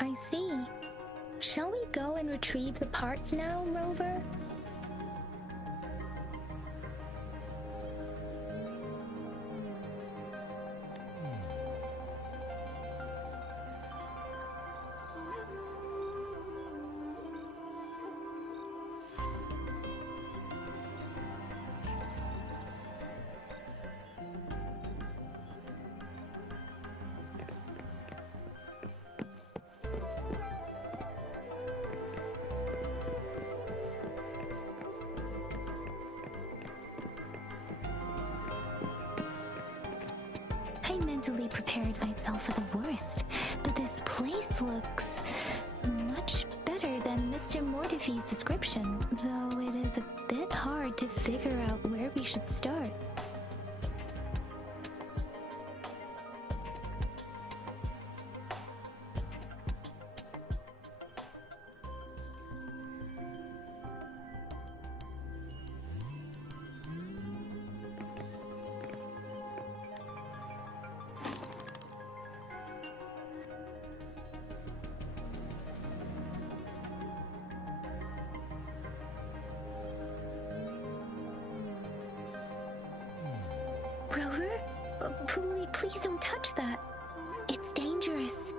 I see. Shall we go and retrieve the parts now, Rover? I mentally prepared myself for the worst, but this place looks much better than Mr. Mortifee's description, though it is a bit hard to figure out where we should start. Rover? Please don't touch that. It's dangerous.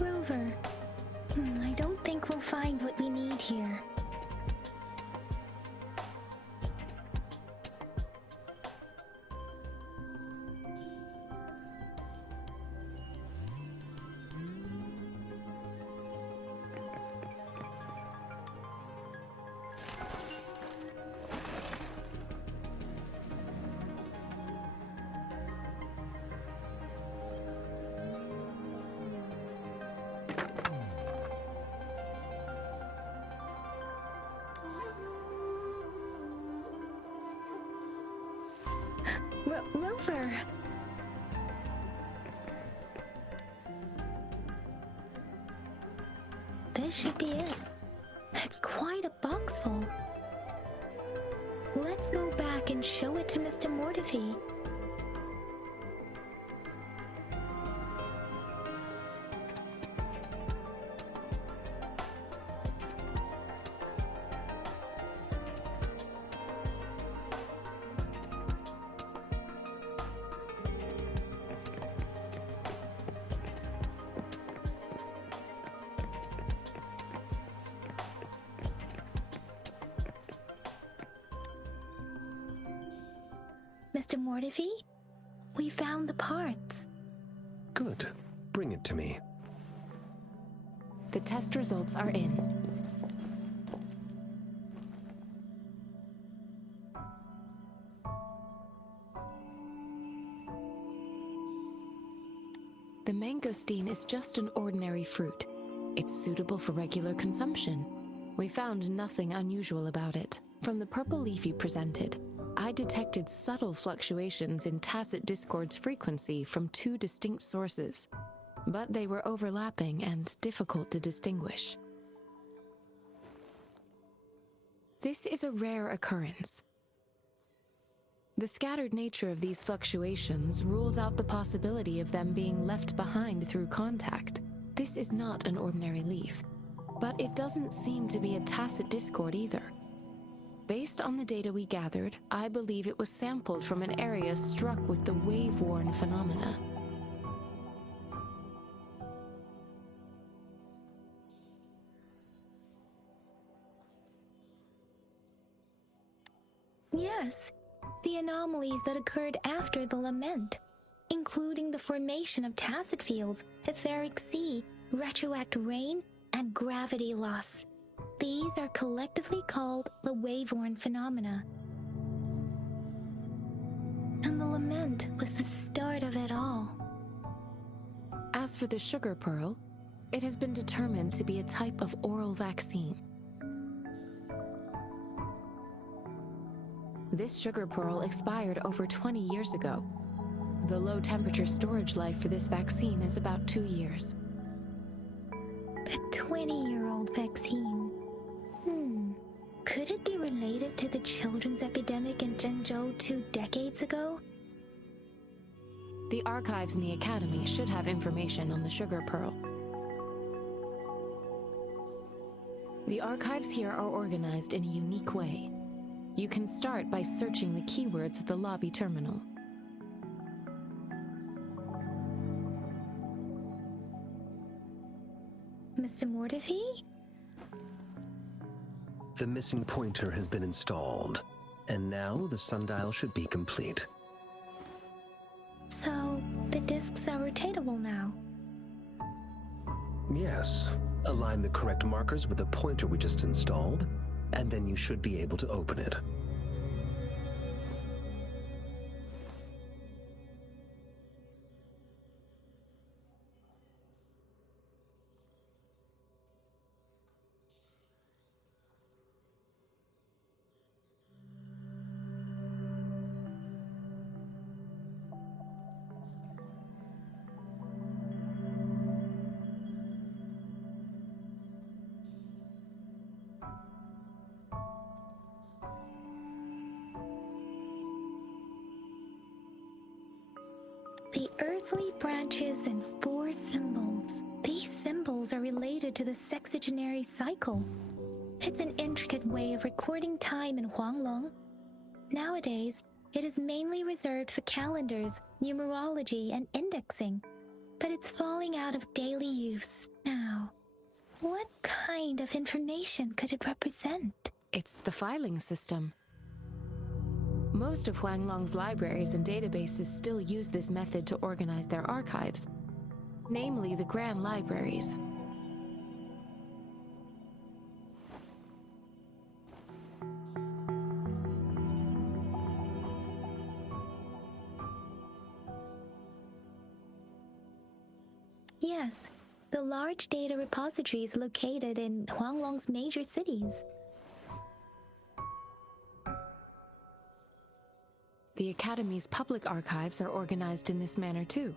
Rover, I don't think we'll find what we need here. Rover! This should be it. It's quite a box full. Let's go back and show it to Mr. Mortifee. Mr. Mortifee, we found the parts. Good. Bring it to me. The test results are in. The mangosteen is just an ordinary fruit. It's suitable for regular consumption. We found nothing unusual about it. From the purple leaf you presented, I detected subtle fluctuations in tacit discord's frequency from two distinct sources, but they were overlapping and difficult to distinguish. This is a rare occurrence. The scattered nature of these fluctuations rules out the possibility of them being left behind through contact. This is not an ordinary leaf, but it doesn't seem to be a tacit discord either. Based on the data we gathered, I believe it was sampled from an area struck with the wave-worn phenomena. Yes, the anomalies that occurred after the lament, including the formation of tacit fields, etheric sea, retroact rain, and gravity loss. These are collectively called the wave-worn phenomena. And the lament was the start of it all. As for the sugar pearl, it has been determined to be a type of oral vaccine. This sugar pearl expired over 20 years ago. The low-temperature storage life for this vaccine is about 2 years. A 20-year-old vaccine. Could it be related to the children's epidemic in Zhengzhou 2 decades ago? The archives in the Academy should have information on the sugar pearl. The archives here are organized in a unique way. You can start by searching the keywords at the lobby terminal. Mr. Mortefi? The missing pointer has been installed, and now the sundial should be complete. So, the discs are rotatable now? Yes. Align the correct markers with the pointer we just installed, and then you should be able to open it. The earthly branches and 4 symbols. These symbols are related to the sexagenary cycle. It's an intricate way of recording time in Huanglong. Nowadays, it is mainly reserved for calendars, numerology, and indexing. But it's falling out of daily use now. What kind of information could it represent? It's the filing system. Most of Huanglong's libraries and databases still use this method to organize their archives, namely the Grand Libraries. Yes, the large data repositories located in Huanglong's major cities. The Academy's public archives are organized in this manner too.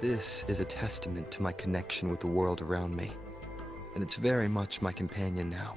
This is a testament to my connection with the world around me, and it's very much my companion now.